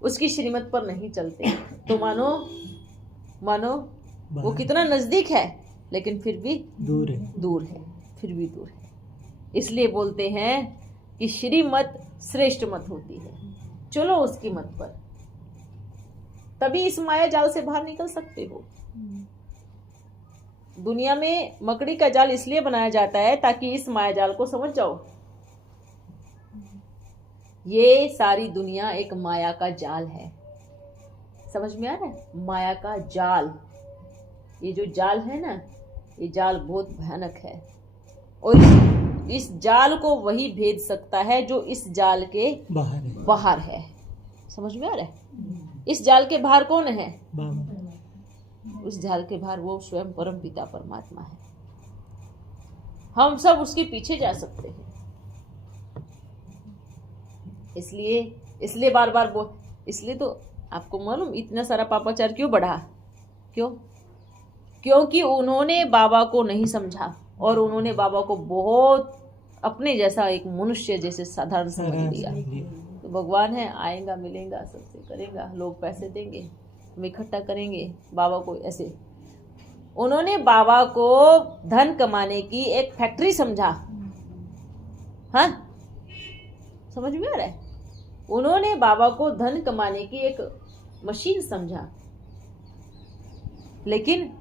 उसकी श्रीमत पर नहीं चलते, तो मानो वो कितना नजदीक है लेकिन फिर भी दूर है, फिर भी दूर है। इसलिए बोलते हैं कि श्रीमत श्रेष्ठ मत होती है, चलो उसकी मत पर, तभी इस माया जाल से बाहर निकल सकते हो। दुनिया में मकड़ी का जाल इसलिए बनाया जाता है ताकि इस माया जाल को समझ जाओ। ये सारी दुनिया एक माया का जाल है, समझ में आ रहा है? माया का जाल, ये जो जाल है ना, ये जाल बहुत भयानक है। और इस जाल को वही भेद सकता है जो इस जाल के बाहर है। समझ में आ रहा है? इस जाल के बाहर कौन है? उस जाल के बाहर वो स्वयं परम पिता परमात्मा है। हम सब उसके पीछे जा सकते हैं। इसलिए बार इसलिए तो आपको मालूम इतना सारा पापाचार क्यों बढ़ा? क्योंकि उन्होंने बाबा को नहीं समझा और उन्होंने बाबा को बहुत अपने जैसा, एक मनुष्य जैसे साधारण समझ लिया। तो भगवान है, आएगा, मिलेगा, सबसे करेगा, लोग पैसे देंगे, हम इकट्ठा करेंगे बाबा को। ऐसे उन्होंने बाबा को धन कमाने की एक फैक्ट्री समझा। हाँ, समझ में आ रहा है? उन्होंने बाबा को धन कमाने की एक मशीन समझा, लेकिन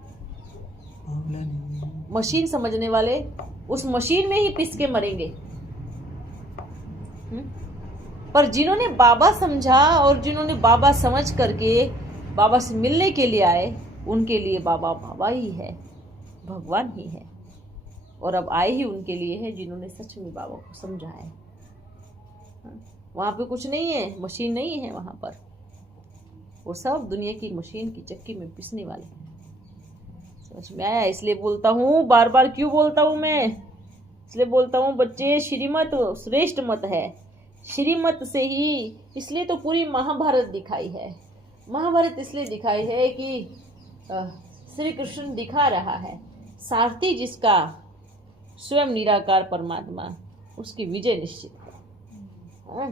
मशीन समझने वाले उस मशीन में ही पिस के मरेंगे। पर जिन्होंने बाबा समझा और जिन्होंने बाबा समझ करके बाबा से मिलने के लिए आए, उनके लिए बाबा बाबा ही है, भगवान ही है। और अब आए ही उनके लिए हैं जिन्होंने सच में बाबा को समझा है। वहाँ पे कुछ नहीं है, मशीन नहीं है वहाँ पर, वो सब दुनिया की मशीन की चक्की में पिसने वाले हैं। समझ में आया? इसलिए बोलता हूँ, बार बार क्यों बोलता हूँ मैं, इसलिए बोलता हूँ बच्चे, श्रीमत श्रेष्ठ मत है। श्रीमत से ही, इसलिए तो पूरी महाभारत दिखाई है। महाभारत इसलिए दिखाई है कि श्री कृष्ण दिखा रहा है सारथी जिसका स्वयं निराकार परमात्मा, उसकी विजय निश्चित है।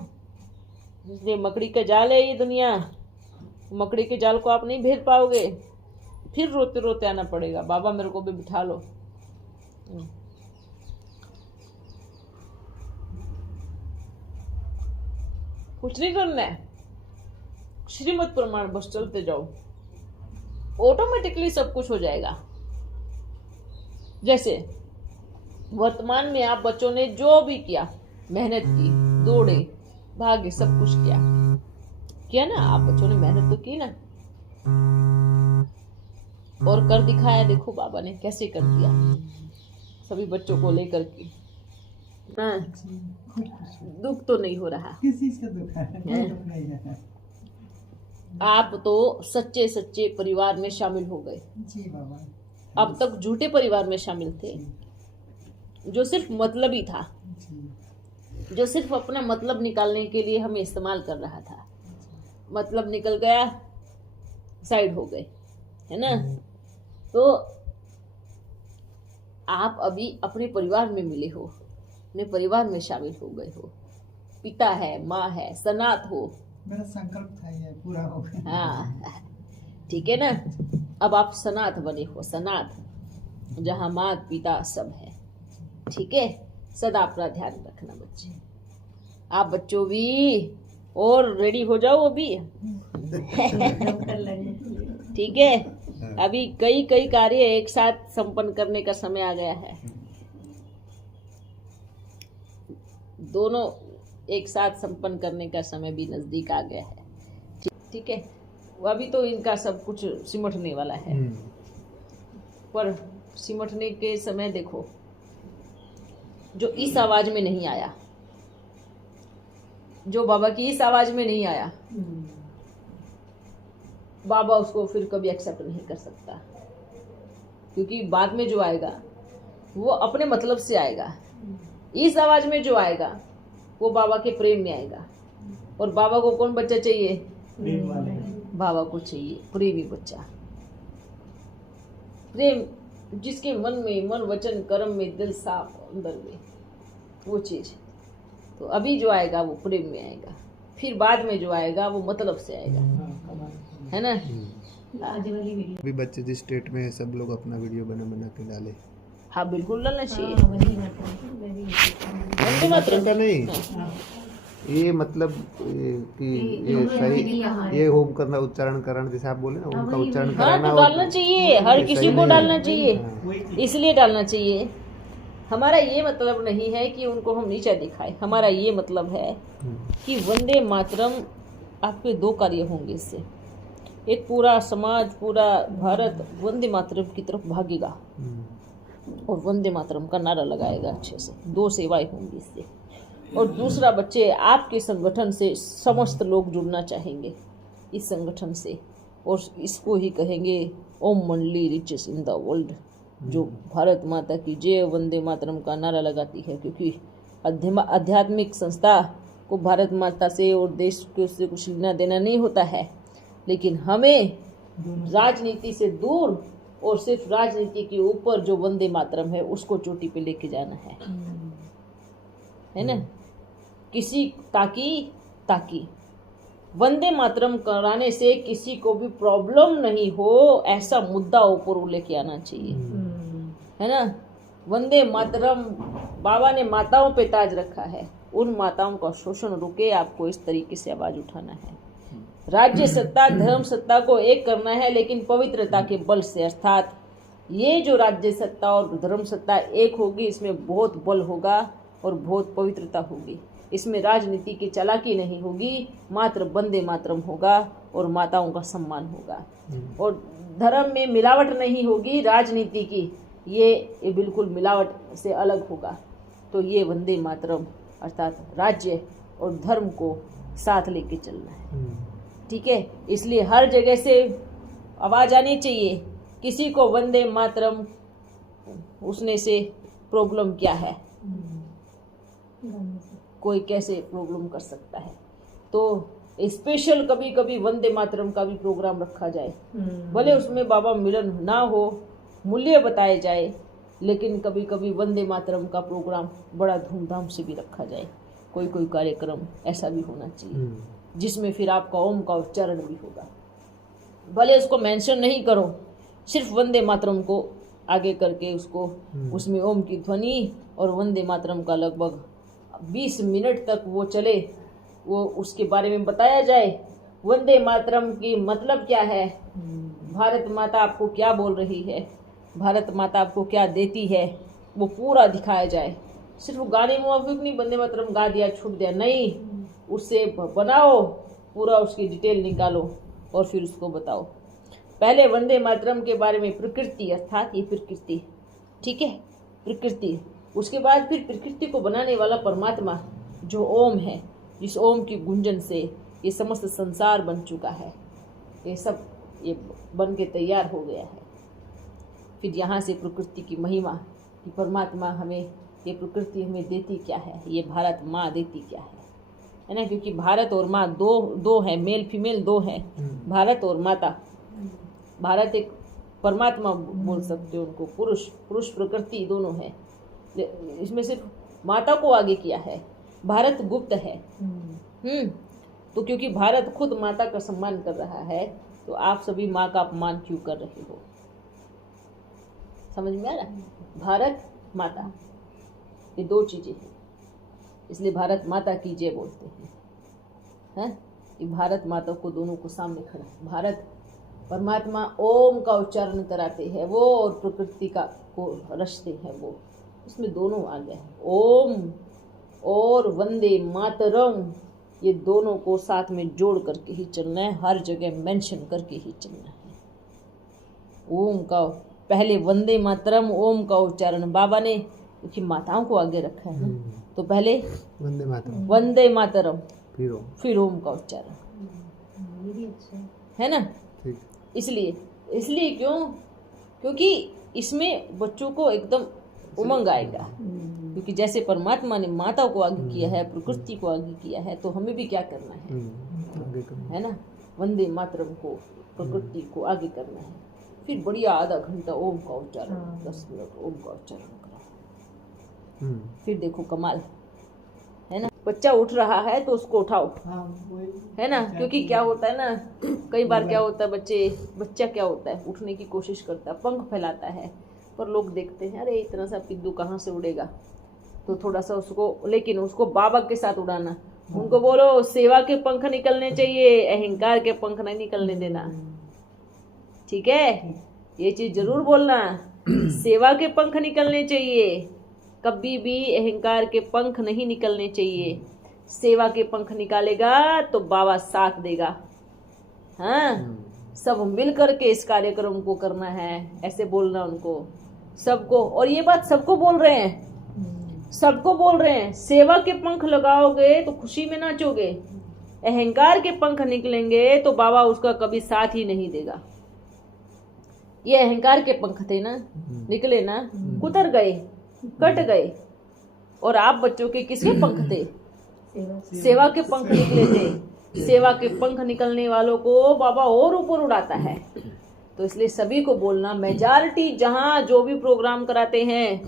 इसलिए मकड़ी का जाल है ये दुनिया, मकड़ी के जाल को आप नहीं भेद पाओगे, फिर रोते रोते आना पड़ेगा, बाबा मेरे को भी बिठा लो। कुछ नहीं करना है, श्रीमत प्रमाण बस चलते जाओ, ऑटोमेटिकली सब कुछ हो जाएगा। जैसे वर्तमान में आप बच्चों ने जो भी किया, मेहनत की, दौड़े, भागे, सब कुछ किया ना, आप बच्चों ने मेहनत तो की ना, और कर दिखाया। देखो बाबा ने कैसे कर दिया, सभी बच्चों को लेकर के ना, दुख तो नहीं हो रहा। किस चीज का दुख है? दुख नहीं है। आप तो सच्चे सच्चे परिवार में शामिल हो गए। जी बाबा। अब तक झूठे परिवार में शामिल थे, जो सिर्फ मतलबी था, जो सिर्फ अपना मतलब निकालने के लिए हमें इस्तेमाल कर रहा था। मतलब निकल गया, साइड हो गए, है ना। तो आप अभी अपने परिवार में मिले हो, अपने परिवार में शामिल हो गए हो, पिता है, माँ है, सनात हो। मेरा संकल्प था ये पूरा हो गया। हाँ, ठीक है ना। अब आप सनात बने हो, सनात, जहाँ माता पिता सब है। ठीक है, सदा अपना ध्यान रखना बच्चे। आप बच्चों भी और रेडी हो जाओ अभी। ठीक है, अभी कई कई कार्य एक साथ संपन्न करने का समय आ गया है। दोनों एक साथ संपन्न करने का समय भी नजदीक आ गया है। ठीक है, वो अभी तो इनका सब कुछ सिमटने वाला है, पर सिमटने के समय देखो, जो इस आवाज में नहीं आया, जो बाबा की इस आवाज में नहीं आया, बाबा उसको फिर कभी एक्सेप्ट नहीं कर सकता, क्योंकि बाद में जो आएगा वो अपने मतलब से आएगा। इस आवाज में जो आएगा वो बाबा के प्रेम में आएगा। और बाबा को कौन बच्चा चाहिए? बाबा को चाहिए प्रेमी बच्चा, प्रेम जिसके मन में, मन वचन कर्म में, दिल साफ अंदर में, वो चीज। तो अभी जो आएगा वो प्रेम में आएगा, फिर बाद में जो आएगा वो मतलब से आएगा, है ना। अभी बच्चे जिस स्टेट में है, सब लोग अपना वीडियो बना के डाले। हाँ बिल्कुल डालना चाहिए। वंदे मातरम का नहीं, ये मतलब कि ये सही, ये होम करना, उच्चारण कराना, जैसे आप बोले ना, उनका उच्चारण हाँ कराना तो डालना चाहिए, हर किसी को डालना चाहिए, इसलिए डालना चाहिए। हमारा ये मतलब नहीं है कि उनको हम नीचा दिखाएं, हमारा ये मतलब है कि वंदे मातरम, आपके दो कार्य होंगे इससे। एक, पूरा समाज, पूरा भारत वंदे मातरम की तरफ भागेगा और वंदे मातरम का नारा लगाएगा अच्छे से। दो सेवाएं होंगी इससे। और दूसरा, बच्चे आपके संगठन से समस्त लोग जुड़ना चाहेंगे इस संगठन से, और इसको ही कहेंगे ओम मंडली रिचेस इन द वर्ल्ड, जो भारत माता की जय वंदे मातरम का नारा लगाती है। क्योंकि आध्यात्मिक संस्था को भारत माता से और देश के उससे कुछ लेना देना नहीं होता है, लेकिन हमें राजनीति से दूर और सिर्फ राजनीति के ऊपर जो वंदे मातरम है उसको चोटी पे लेके जाना है ना। किसी ताकि वंदे मातरम कराने से किसी को भी प्रॉब्लम नहीं हो, ऐसा मुद्दा ऊपर लेके आना चाहिए, है ना। वंदे मातरम, बाबा ने माताओं पे ताज रखा है, उन माताओं का शोषण रुके, आपको इस तरीके से आवाज उठाना है। राज्य सत्ता, धर्म सत्ता को एक करना है, लेकिन पवित्रता के बल से। अर्थात ये जो राज्य सत्ता और धर्म सत्ता एक होगी, इसमें बहुत बल होगा और बहुत पवित्रता होगी। इसमें राजनीति की चालाकी नहीं होगी, मात्र वंदे मातरम होगा और माताओं का सम्मान होगा। और धर्म में मिलावट नहीं होगी राजनीति की, ये बिल्कुल मिलावट से अलग होगा। तो ये वंदे मातरम अर्थात राज्य और धर्म को साथ लेके चलना है, ठीक है। इसलिए हर जगह से आवाज आनी चाहिए, किसी को वंदे मातरम उसने से प्रॉब्लम क्या है, कोई कैसे प्रॉब्लम कर सकता है। तो स्पेशल कभी कभी वंदे मातरम का भी प्रोग्राम रखा जाए, भले उसमें बाबा मिलन ना हो, मूल्य बताए जाए, लेकिन कभी कभी वंदे मातरम का प्रोग्राम बड़ा धूमधाम से भी रखा जाए। कोई कोई कार्यक्रम ऐसा भी होना चाहिए जिसमें फिर आपका ओम का उच्चारण भी होगा। भले उसको मेंशन नहीं करो, सिर्फ वंदे मातरम को आगे करके उसको उसमें ओम की ध्वनि और वंदे मातरम का लगभग 20 मिनट तक वो चले, वो उसके बारे में बताया जाए। वंदे मातरम की मतलब क्या है, भारत माता आपको क्या बोल रही है, भारत माता आपको क्या देती है, वो पूरा दिखाया जाए। सिर्फ गाने मुआफिक नहीं, वंदे मातरम गा दिया छूट दिया, नहीं, उससे बनाओ, पूरा उसकी डिटेल निकालो और फिर उसको बताओ। पहले वंदे मातरम के बारे में प्रकृति अर्थात ये प्रकृति, ठीक है, प्रकृति। उसके बाद फिर प्रकृति को बनाने वाला परमात्मा जो ओम है, जिस ओम की गुंजन से ये समस्त संसार बन चुका है, ये सब ये बन के तैयार हो गया है। फिर यहाँ से प्रकृति की महिमा कि परमात्मा हमें ये प्रकृति हमें देती क्या है, ये भारत माँ देती क्या है ना, क्योंकि भारत और माँ दो है, मेल फीमेल दो है, भारत और माता। भारत एक परमात्मा बोल सकते हो उनको, पुरुष प्रकृति दोनों है, इसमें सिर्फ माता को आगे किया है, भारत गुप्त है। तो क्योंकि भारत खुद माता का सम्मान कर रहा है, तो आप सभी माँ का अपमान क्यों कर रहे हो, समझ में आ रहा। भारत माता ये दो चीजें हैं, इसलिए भारत माता की जय बोलते हैं। ये भारत माता को दोनों को सामने खड़ा, भारत परमात्मा ओम का उच्चारण कराते हैं वो, और प्रकृति का को रचते हैं वो, उसमें दोनों आ गया है। ओम और वंदे मातरम, ये दोनों को साथ में जोड़ करके ही चलना है, हर जगह मेंशन करके ही चलना है। ओम का पहले वंदे मातरम, ओम का उच्चारण बाबा ने क्योंकि माताओं को आगे रखा है ना, तो पहले वंदे मातरम फिर ओम का उच्चारण, है ना। इसलिए क्योंकि इसमें बच्चों को एकदम उमंग आएगा, क्योंकि जैसे परमात्मा ने माता को आगे किया है, प्रकृति को आगे किया है, तो हमें भी क्या करना है ना, वंदे मातरम को, प्रकृति को आगे करना है। फिर बढ़िया आधा घंटा ओम का उच्चारण, 10 मिनट ओम का उच्चारण करो, फिर देखो कमाल, है ना। बच्चा उठ रहा है तो उसको उठाओ, है ना, क्योंकि क्या होता है ना, कई बार क्या होता है, बच्चा क्या होता है, उठने की कोशिश करता है, पंख फैलाता है, पर लोग देखते हैं अरे इतना सा पिद्दू कहाँ से उड़ेगा, तो थोड़ा सा उसको, लेकिन उसको बाबा के साथ उड़ाना। उनको बोलो सेवा के पंख निकलने चाहिए, अहंकार के पंख नहीं निकलने देना, ठीक है, ये चीज जरूर बोलना। सेवा के पंख निकलने चाहिए, कभी भी अहंकार के पंख नहीं निकलने चाहिए। सेवा के पंख निकालेगा तो बाबा साथ देगा। हाँ, सब मिल करके इस कार्यक्रम को करना है, ऐसे बोलना उनको सबको। और ये बात सबको बोल रहे हैं, सबको बोल रहे हैं, सेवा के पंख लगाओगे तो खुशी में नाचोगे, अहंकार के पंख निकलेंगे तो बाबा उसका कभी साथ ही नहीं देगा। ये अहंकार के पंख थे ना, निकले ना, कुतर गए, कट गए, और आप बच्चों के किसके पंख थे, सेवा के पंख निकले थे। सेवा के पंख निकलने वालों को बाबा और ऊपर उड़ाता है। तो इसलिए सभी को बोलना, मेजॉरिटी जहां जो भी प्रोग्राम कराते हैं,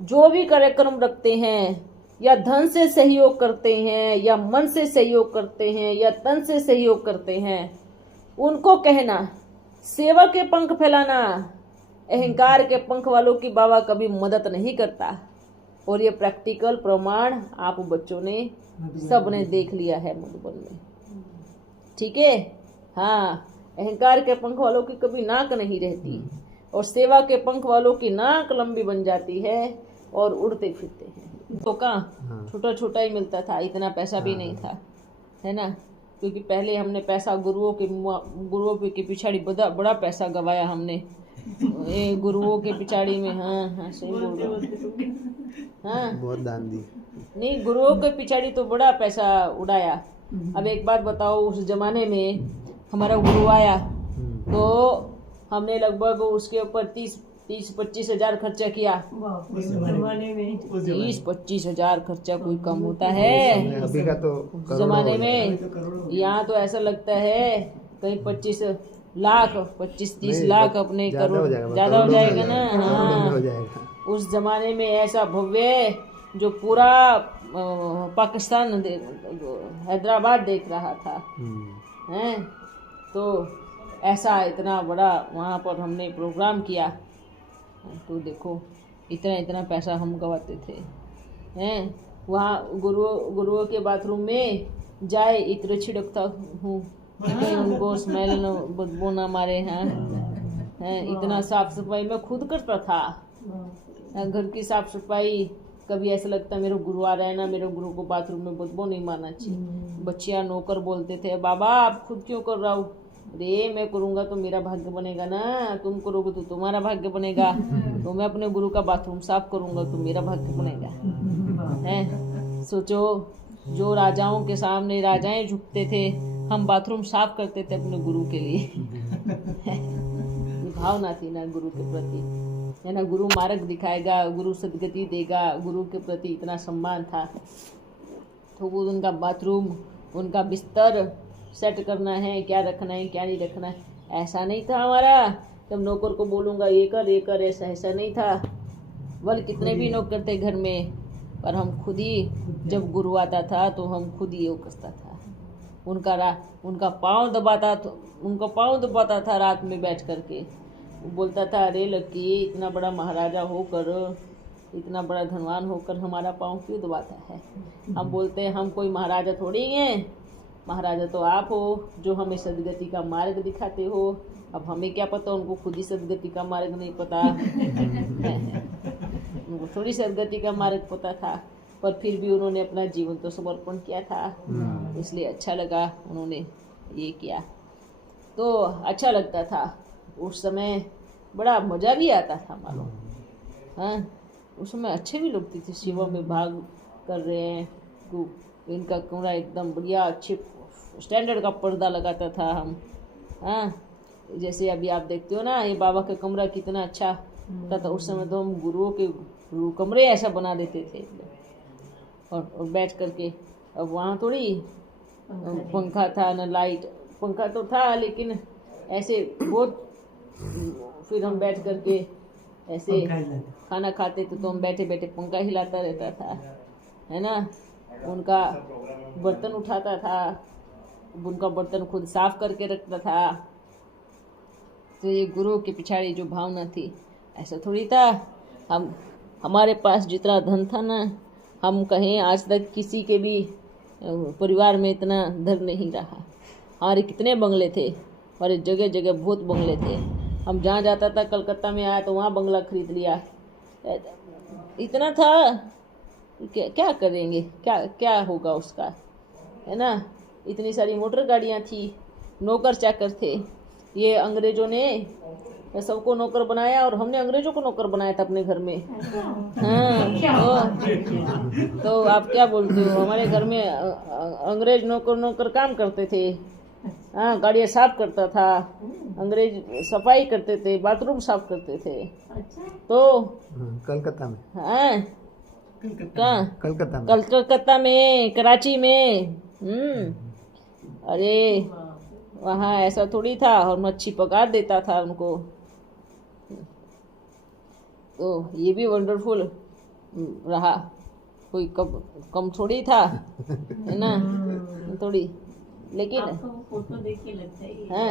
जो भी कार्यक्रम रखते हैं, या धन से सहयोग करते हैं, या मन से सहयोग करते हैं, या तन से सहयोग करते हैं, उनको कहना सेवा के पंख फैलाना, अहंकार के पंख वालों की बाबा कभी मदद नहीं करता। और ये प्रैक्टिकल प्रमाण आप बच्चों ने सबने देख लिया है मधुबन में, ठीक है। हाँ, अहंकार के पंख वालों की कभी नाक नहीं रहती, और सेवा के पंख वालों की नाक लंबी बन जाती है और उड़ते फिरते हैं। तो कहाँ छोटा छोटा ही मिलता था, इतना पैसा भी नहीं था, है ना, क्योंकि पहले हमने पैसा गुरुओं के पिछाड़ी बड़ा पैसा गवाया हमने, ये गुरुओं के पिछाड़ी में, हाँ हाँ सही बोल रहे हो, हाँ बहुत दान दी। नहीं, गुरुओं के पिछाड़ी तो बड़ा पैसा उड़ाया। अब एक बात बताओ, उस जमाने में हमारा गुरु आया तो हमने लगभग उसके ऊपर 30-25 हजार खर्चा किया। 30-25 हजार खर्चा कोई कम होता है अभी का तो जमाने में? यहाँ तो ऐसा लगता है कहीं 25 लाख 25-30 लाख अपने करोड़ ज्यादा हो जाएगा ना। हाँ, हो जाएगा। उस जमाने में ऐसा भव्य जो पूरा पाकिस्तान हैदराबाद देख रहा था, हैं? तो ऐसा इतना बड़ा वहाँ पर हमने प्रोग्राम किया। तो देखो इतना पैसा हम गवाते थे, हैं? वहाँ गुरुओं के बाथरूम में जाए इत्र छिड़कता हूँ कहीं उनको स्मेल बदबू ना मारे, हैं? इतना साफ सफाई मैं खुद करता था। घर की साफ सफाई, कभी ऐसा लगता मेरे गुरु आ रहे हैं ना, मेरे गुरु को बाथरूम में बदबू नहीं मारना चाहिए। बच्चियाँ नौकर बोलते थे, बाबा आप खुद क्यों कर रहा हो? अरे मैं करूँगा तो मेरा भाग्य बनेगा ना, तुम करोगे तो तुम्हारा भाग्य बनेगा। तो मैं अपने गुरु का बाथरूम साफ करूँगा तो मेरा भाग्य बनेगा, हैं? सोचो, जो राजाओं के सामने राजाएं झुकते थे, हम बाथरूम साफ करते थे अपने गुरु के लिए। भावना थी ना गुरु के प्रति, है ना? गुरु मार्ग दिखाएगा, गुरु सदगति देगा, गुरु के प्रति इतना सम्मान था। तो वो उनका बाथरूम, उनका बिस्तर सेट करना है, क्या रखना है क्या नहीं रखना है, ऐसा नहीं था हमारा। तब नौकर को बोलूँगा ये कर, ऐसा नहीं था। बल कितने भी नौकर थे घर में, पर हम खुद ही, जब गुरु आता था तो हम खुद ही वो करता था। उनका पाँव दबाता था रात में बैठ करके। वो बोलता था, अरे लक्की, इतना बड़ा महाराजा होकर, इतना बड़ा धनवान होकर हमारा पाँव क्यों दबाता है? हम बोलते हैं हम कोई महाराजा थोड़ी हैं, महाराजा तो आप हो जो हमें सदगति का मार्ग दिखाते हो। अब हमें क्या पता, उनको खुद ही सदगति का मार्ग नहीं पता। उनको थोड़ी सदगति का मार्ग पता था, पर फिर भी उन्होंने अपना जीवन तो समर्पण किया था। इसलिए अच्छा लगा उन्होंने ये किया, तो अच्छा लगता था। उस समय बड़ा मज़ा भी आता था मालूम, हाँ? उस समय अच्छे भी लगती थी, सेवा में भाग कर रहे हैं। तो इनका कमरा एकदम बढ़िया अच्छे स्टैंडर्ड का पर्दा लगाता था हम, हाँ? जैसे अभी आप देखते हो ना, ये बाबा का कमरा कितना अच्छा होता था। उस समय तो हम गुरुओं के कमरे ऐसा बना देते थे, और बैठ करके। अब वहाँ थोड़ी पंखा था ना लाइट, पंखा तो था लेकिन ऐसे बहुत। फिर हम बैठ करके ऐसे खाना खाते थे तो हम बैठे बैठे पंखा हिलाता रहता था, है ना? उनका बर्तन उठाता था, उनका बर्तन खुद साफ करके रखता था। तो ये गुरु के पिछाड़ी जो भावना थी, ऐसा थोड़ी था हमारे पास जितना धन था ना, हम कहें आज तक किसी के भी परिवार में इतना धन नहीं रहा। हमारे कितने बंगले थे, हमारे जगह जगह बहुत बंगले थे। हम जहाँ जाता था, कलकत्ता में आया तो वहाँ बंगला खरीद लिया, इतना था। क्या करेंगे, क्या होगा उसका, है ना? इतनी सारी मोटर गाड़ियाँ थी, नौकर चाकर थे। ये अंग्रेजों ने सबको नौकर बनाया और हमने अंग्रेजों को नौकर बनाया था अपने घर में, हाँ? तो आप क्या बोलते हो? हमारे घर में अंग्रेज नौकर काम करते थे, हाँ? गाड़ियाँ साफ करता था, अंग्रेज सफाई करते थे, बाथरूम साफ करते थे। तो कलकत्ता में, हाँ? कहाँ? कलकत्ता में, कराची में, अरे वहाँ ऐसा थोड़ी था। और मच्छी पका देता था उनको। तो ये भी वंडरफुल रहा, कोई कम थोड़ी था, है ना? थोड़ी, लेकिन फोटो देख के लगता है।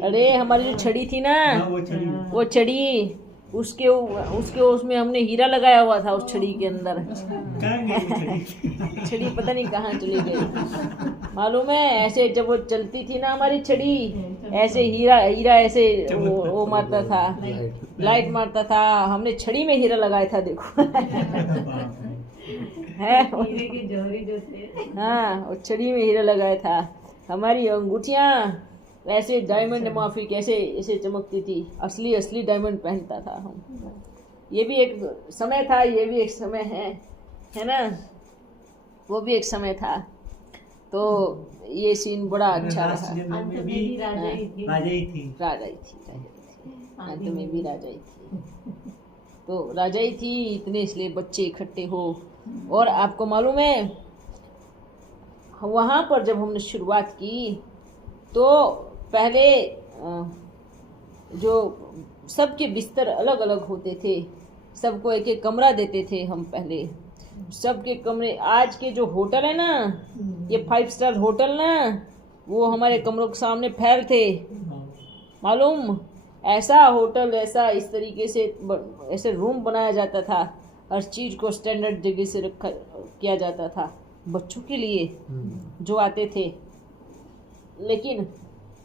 अरे हमारी जो छड़ी थी ना, वो छड़ी, उसमें हमने हीरा लगाया हुआ था उस छड़ी के अंदर। छड़ी पता नहीं कहाँ चली गई, मालूम है? ऐसे जब वो चलती थी ना हमारी छड़ी, ऐसे हीरा ऐसे वो मारता था, लाइट मारता था। हमने छड़ी में हीरा लगाया था, देखो। है हीरे के जौहरी जो थे, हाँ, वो छड़ी में हीरा लगाया था। हमारी अंगूठियाँ वैसे डायमंड माफी कैसे ऐसे चमकती थी, असली असली डायमंड पहनता था हम। ये भी एक समय था, ये भी एक समय है ना, वो भी एक समय था। तो ये सीन बड़ा अच्छा रहा। अंत में भी राजा ही थी। राजा ही थी अंत में भी राजा ही थी। तो राजा ही थी, इतने इसलिए बच्चे इकट्ठे हो। और आपको मालूम है वहाँ पर जब हमने शुरुआत की तो पहले जो सबके बिस्तर अलग अलग होते थे, सबको एक एक कमरा देते थे हम पहले, सबके कमरे। आज के जो होटल है ना, ये 5 स्टार होटल ना, वो हमारे कमरों के सामने फैल थे, मालूम। ऐसा होटल, ऐसा इस तरीके से ऐसे रूम बनाया जाता था, हर चीज को स्टैंडर्ड जगह से रखा किया जाता था बच्चों के लिए जो आते थे। लेकिन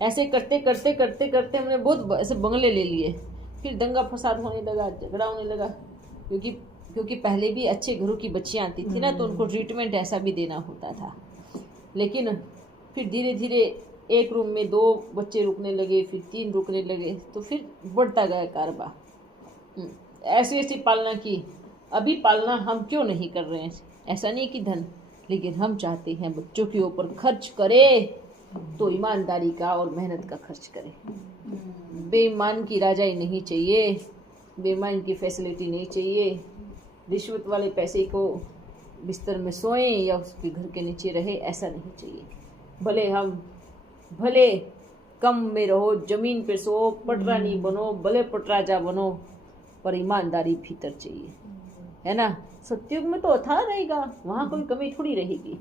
ऐसे करते करते करते करते हमने बहुत ऐसे बंगले ले लिए। फिर दंगा फसाद होने लगा, झगड़ा होने लगा, क्योंकि पहले भी अच्छे घरों की बच्चियां आती थी ना, तो उनको ट्रीटमेंट ऐसा भी देना होता था। लेकिन फिर धीरे धीरे एक रूम में 2 बच्चे रुकने लगे, फिर 3 रुकने लगे, तो फिर बढ़ता गया कारोबार। ऐसी ऐसी पालना की। अभी पालना हम क्यों नहीं कर रहे हैं, ऐसा नहीं कि धन, लेकिन हम चाहते हैं बच्चों के ऊपर खर्च करे तो ईमानदारी का और मेहनत का खर्च करे। बेईमान की राजाई नहीं चाहिए, बेईमान की फैसिलिटी नहीं चाहिए। रिश्वत वाले पैसे को बिस्तर में सोएं या उसके घर के नीचे रहे, ऐसा नहीं चाहिए। भले कम में रहो, जमीन पे सो, पटरानी बनो, भले पटराजा बनो, पर ईमानदारी भीतर चाहिए, है ना। सत्युग में तो था रहेगा, वहाँ कोई कमी थोड़ी रहेगी,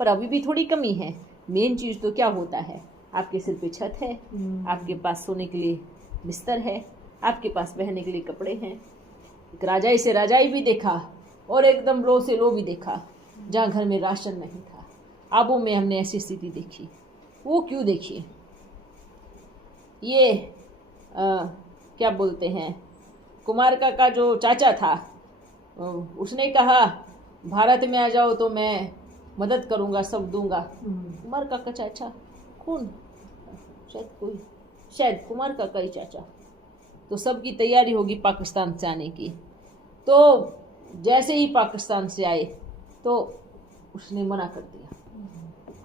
पर अभी भी थोड़ी कमी है। मेन चीज तो क्या होता है, आपके सिर पे छत है, आपके पास सोने के लिए बिस्तर है, आपके पास पहनने के लिए कपड़े हैं। एक राजाई से राजाई भी देखा और एकदम लो से लो भी देखा, जहाँ घर में राशन नहीं था। आबू में हमने ऐसी स्थिति देखी। वो क्यों देखी? ये क्या बोलते हैं, कुमार का जो चाचा था, उसने कहा भारत में आ जाओ तो मैं मदद करूंगा, सब दूंगा। कुमार का चाचा कौन? शायद कुमार का ही चाचा। तो सबकी तैयारी होगी पाकिस्तान से आने की। तो जैसे ही पाकिस्तान से आए तो उसने मना कर दिया,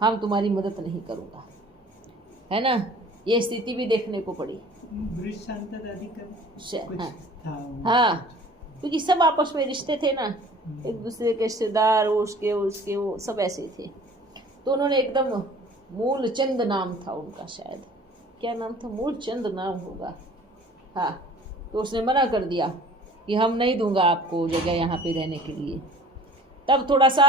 हम तुम्हारी मदद नहीं करूंगा, है ना। ये स्थिति भी देखने को पड़ी। हाँ, क्योंकि सब आपस में रिश्ते थे ना, एक दूसरे के रिश्तेदार, उसके वो सब ऐसे थे। तो उन्होंने एकदम, मूलचंद नाम था उनका, शायद क्या नाम था, मूलचंद नाम होगा। हाँ, तो उसने मना कर दिया कि हम नहीं दूंगा आपको जगह यहाँ पे रहने के लिए। तब थोड़ा सा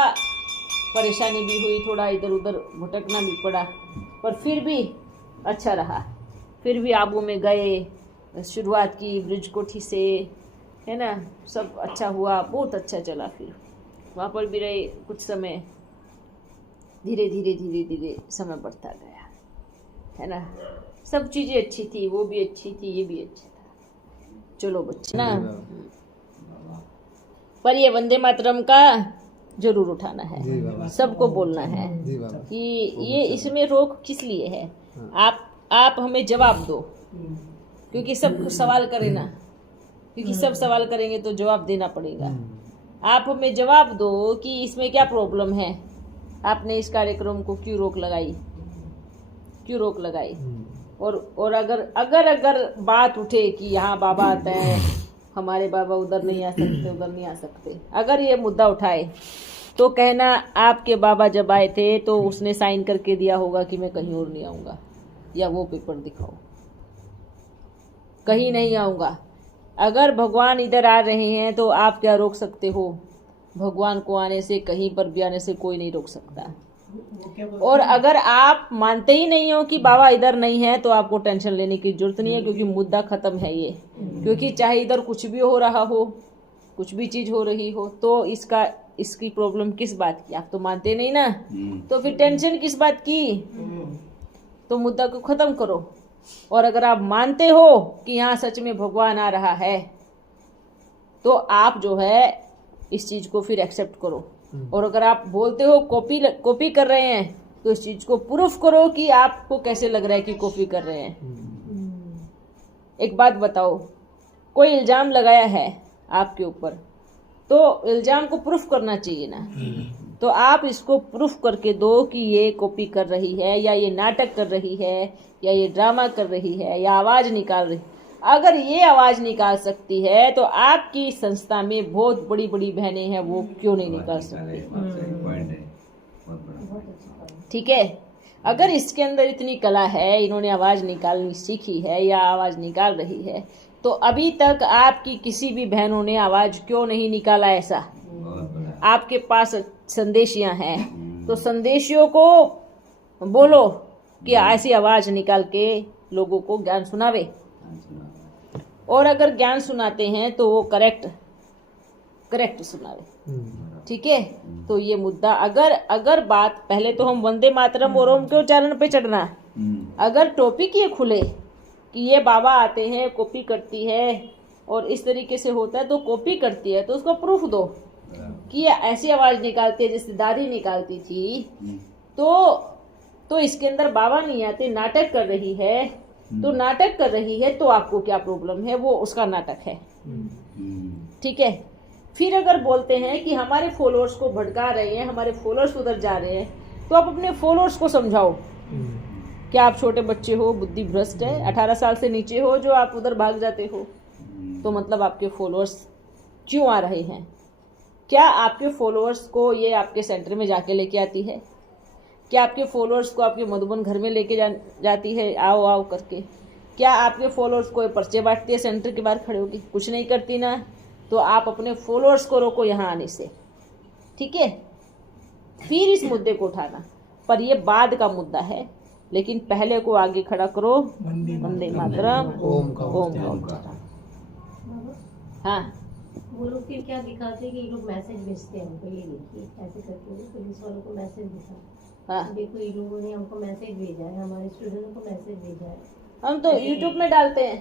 परेशानी भी हुई, थोड़ा इधर उधर भटकना भी पड़ा, पर फिर भी अच्छा रहा। फिर भी आबू में गए, शुरुआत की ब्रिज कोठी से, है ना, सब अच्छा हुआ, बहुत अच्छा चला। फिर वहाँ पर भी रहे कुछ समय, धीरे धीरे समय बढ़ता गया, है ना। सब चीज़ें अच्छी थी, वो भी अच्छी थी, ये भी अच्छा था। चलो बच्चे ना, पर ये वंदे मातरम का जरूर उठाना है, सबको बोलना है कि ये इसमें रोक किस लिए है। आप हमें जवाब दो, क्योंकि सब सवाल करें ना, क्योंकि सब सवाल करेंगे तो जवाब देना पड़ेगा। आप हमें जवाब दो कि इसमें क्या प्रॉब्लम है, आपने इस कार्यक्रम को क्यों रोक लगाई। और अगर बात उठे कि यहाँ बाबा आते हैं, हमारे बाबा उधर नहीं आ सकते, अगर ये मुद्दा उठाए तो कहना आपके बाबा जब आए थे तो उसने साइन करके दिया होगा कि मैं कहीं और नहीं आऊँगा, या वो पेपर दिखाओ, कहीं नहीं आऊँगा। अगर भगवान इधर आ रहे हैं तो आप क्या रोक सकते हो? भगवान को आने से, कहीं पर भी आने से कोई नहीं रोक सकता। और अगर आप मानते ही नहीं हो कि बाबा इधर नहीं है तो आपको टेंशन लेने की जरूरत नहीं है, क्योंकि मुद्दा खत्म है ये। क्योंकि चाहे इधर कुछ भी हो रहा हो, कुछ भी चीज हो रही हो, तो इसकी प्रॉब्लम किस बात की? आप तो मानते नहीं ना, तो फिर टेंशन किस बात की? तो मुद्दा को खत्म करो। और अगर आप मानते हो कि यहाँ सच में भगवान आ रहा है, तो आप जो है इस चीज को फिर एक्सेप्ट करो। और अगर आप बोलते हो कॉपी कर रहे हैं, तो इस चीज को प्रूफ करो कि आपको कैसे लग रहा है कि कॉपी कर रहे हैं। एक बात बताओ, कोई इल्जाम लगाया है आपके ऊपर, तो इल्जाम को प्रूफ करना चाहिए ना। तो आप इसको प्रूफ करके दो कि ये कॉपी कर रही है, या ये नाटक कर रही है, या ये ड्रामा कर रही है, या आवाज निकाल रही। अगर ये आवाज निकाल सकती है तो आपकी संस्था में बहुत बड़ी बड़ी बहनें हैं, वो क्यों नहीं निकाल सकती? ठीक है, अगर इसके अंदर इतनी कला है, इन्होंने आवाज निकालनी सीखी है या आवाज निकाल रही है, तो अभी तक आपकी किसी भी बहनों ने आवाज क्यों नहीं निकाला? ऐसा आपके पास संदेशियां हैं, तो संदेशियों को बोलो कि ऐसी आवाज निकाल के लोगों को ज्ञान सुनावे। और अगर ज्ञान सुनाते हैं तो वो करेक्ट सुनावे। ठीक है, तो ये मुद्दा अगर बात पहले तो हम वंदे मातरम और ओम के उच्चारण पे चढ़ना। अगर टॉपिक ये खुले कि ये बाबा आते हैं, कॉपी करती है और इस तरीके से होता है, तो कॉपी करती है तो उसको प्रूफ दो कि ये ऐसी आवाज निकालती है जैसे दादी निकालती थी। तो इसके अंदर बाबा नहीं आते, नाटक कर रही है। तो नाटक कर रही है तो आपको क्या प्रॉब्लम है? वो उसका नाटक है। ठीक है, फिर अगर बोलते हैं कि हमारे फॉलोअर्स को भड़का रहे हैं, हमारे फॉलोअर्स उधर जा रहे हैं, तो आप अपने फॉलोअर्स को समझाओ। क्या आप छोटे बच्चे हो, बुद्धि भ्रष्ट है, 18 साल से नीचे हो, जो आप उधर भाग जाते हो? तो मतलब आपके फॉलोअर्स क्यों आ रहे हैं? क्या आपके फॉलोअर्स को ये आपके सेंटर में जाके लेके आती है? क्या आपके फॉलोअर्स को आपके मधुबन घर में लेके जाती है आओ आओ करके? क्या आपके फॉलोअर्स को पर्चे बांटती है सेंटर के बाहर खड़े होगी? कुछ नहीं करती ना। तो आप अपने फॉलोअर्स को रोको यहाँ आने से। ठीक है, फिर इस मुद्दे को उठाना, पर ये बाद का मुद्दा है। लेकिन पहले को आगे खड़ा करो, वंदे मातरम, ओम का उच्चारण। हाँ, वो लोग फिर क्या दिखाते हैं कि ये लोग मैसेज भेजते हैं हमको, ये देखिए ऐसे करके पुलिस वालों को मैसेज दिखा। हाँ, देखो ये लोगों ने हमको मैसेज भेजा है, हमारे स्टूडेंटों को मैसेज भेजा है। हम तो यूट्यूब में डालते हैं,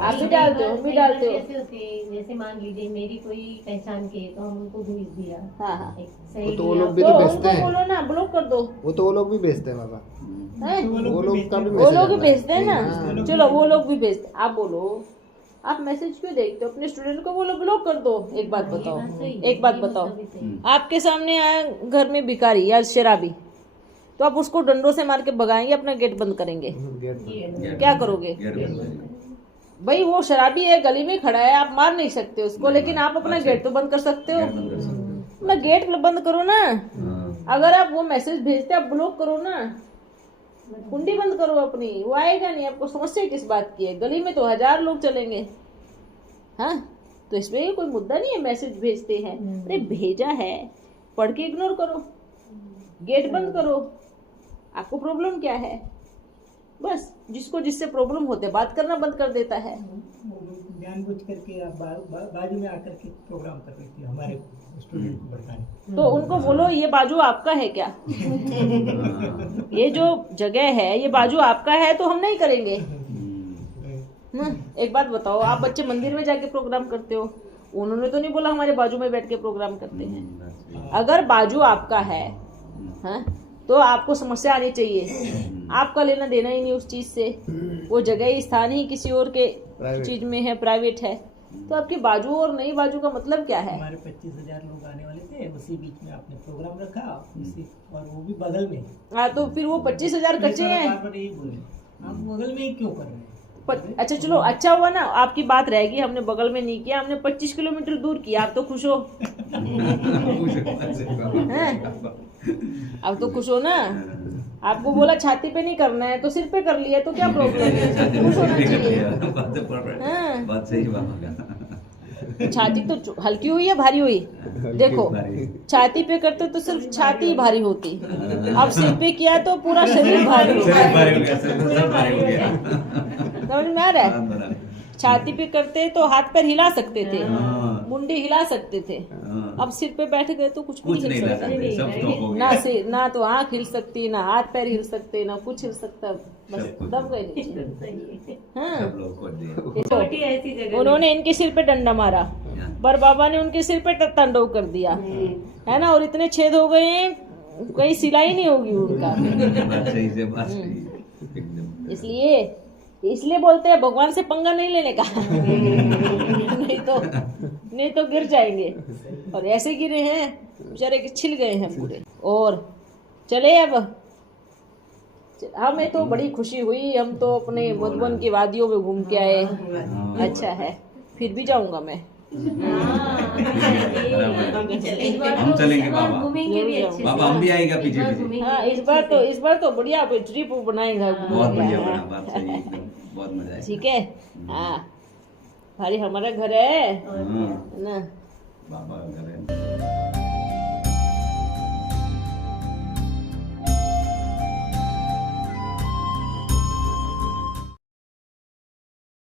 आप भी डालते हो, हम भी डालते हो। कैसे होते हैं, जैसे मान लीजिए मेरी कोई पहचान के, तो हम उनको भेज दिया। हाँ हाँ, सही तो वो लोग भी तो तो भेजते उनको हैं। बोलो ना, ब्लॉक कर दो। वो लोग भी भेजते हैं बाबा, हैं? वो लोग का भी वो लोग भी मैसेज भेजते हैं हाँ। ना, चलो वो लोग भी भेजते। आप बोलो, आप मैसेज क्यों देखते हो? अपने स्टूडेंट को बोलो ब्लॉक कर दो। एक बात बताओ, एक बात बताओ, आपके सामने आया घर में भिखारी या शराबी, तो आप उसको डंडों से मार के भगाएंगे, अपना गेट बंद करेंगे? क्या करोगे? भाई वो शराबी है, गली में खड़ा है, आप मार नहीं सकते उसको, लेकिन आप अपना गेट तो बंद कर सकते हो। अपना गेट बंद करो ना। अगर आप वो मैसेज भेजते आप ब्लॉक करो ना, कुंडी बंद करो अपनी, वो आएगा नहीं। आपको समस्या किस बात की है? गली में तो 1000 लोग चलेंगे। हाँ, तो इसमें कोई मुद्दा नहीं है। मैसेज भेजते हैं, अरे भेजा है, पढ़ के इग्नोर करो, गेट बंद करो। आपको प्रॉब्लम क्या है? बस जिसको जिससे प्रॉब्लम होते बात करना बंद कर देता है। जानबूझ करके आप बाजू में आकर के प्रोग्राम कर रही थी हमारे स्टूडेंट को भड़काने। तो उनको बोलो ये बाजू आपका है क्या? ये जो जगह है ये बाजू आपका है, तो हम नहीं करेंगे। एक बात बताओ, आप बच्चे मंदिर में जाके प्रोग्राम करते हो, उन्होंने तो नहीं बोला हमारे बाजू में बैठ के प्रोग्राम करते हैं। अगर बाजू आपका है, हाँ, तो आपको समस्या आनी चाहिए। आपका लेना देना ही नहीं उस चीज से, वो जगह स्थान ही किसी और के चीज में है, प्राइवेट है। तो आपकी बाजू और नई बाजू का मतलब क्या है? हमारे 25,000 लोग आने वाले थे, उसी बीच में आपने प्रोग्राम रखा, और वो भी बगल में। हाँ, तो फिर वो 25,000 कच्चे हैं। यही बोले आप बगल में ही क्यों कर रहे हैं? अच्छा चलो, अच्छा हुआ ना, आपकी बात रहेगी, हमने बगल में नहीं किया, हमने 25 किलोमीटर दूर किया। आप तो खुश हो? अब तो खुश हो ना? आपको बोला छाती पे नहीं करना है तो सिर पे कर लिया, तो क्या प्रॉब्लम है? खुश होना चाहिए। बात सही छाती तो हल्की हुई या भारी हुई? देखो, छाती पे करते तो सिर्फ छाती भारी होती, अब सिर पे किया तो पूरा शरीर भारी हो गया। समझ में आ रहा है? छाती पे करते तो हाथ पैर हिला सकते थे, मुंडी हिला सकते थे। अब सिर पे बैठ गए तो कुछ भी नहीं हिल सकता, ना सिर, ना तो आँख हिल सकती, ना हाथ पैर हिल सकते, ना कुछ हिल सकता, बस दब गए नीचे। हाँ, ऐसी जगह उन्होंने इनके सिर पे डंडा मारा, पर बाबा ने उनके सिर पे तांडव कर दिया, है ना। और इतने छेद हो गए हैं कोई सिलाई नहीं होगी उनका। बात सही से बात सही है, एकदम। इसलिए बोलते हैं भगवान से पंगा नहीं लेने का। नहीं तो गिर जाएंगे, और ऐसे गिरे हैं बेचारे के, छिल गए हैं पूरे। और चले अब, हमें तो बड़ी खुशी हुई, हम तो अपने मधुबन की वादियों में घूम के आए। अच्छा है, फिर भी जाऊंगा मैं। हम चलेंगे बाबा, घूमेंगे भी अच्छे से। बाबा हम भी आएगा पीछे पीछे। हाँ, इस बार तो बढ़िया ट्रिप बनाएगा। बहुत बढ़िया बना, बात सही है, एकदम बहुत मजा आएगा। ठीक है। हाँ, भारी हमारा घर है हाँ, ना। बाबा का घर है।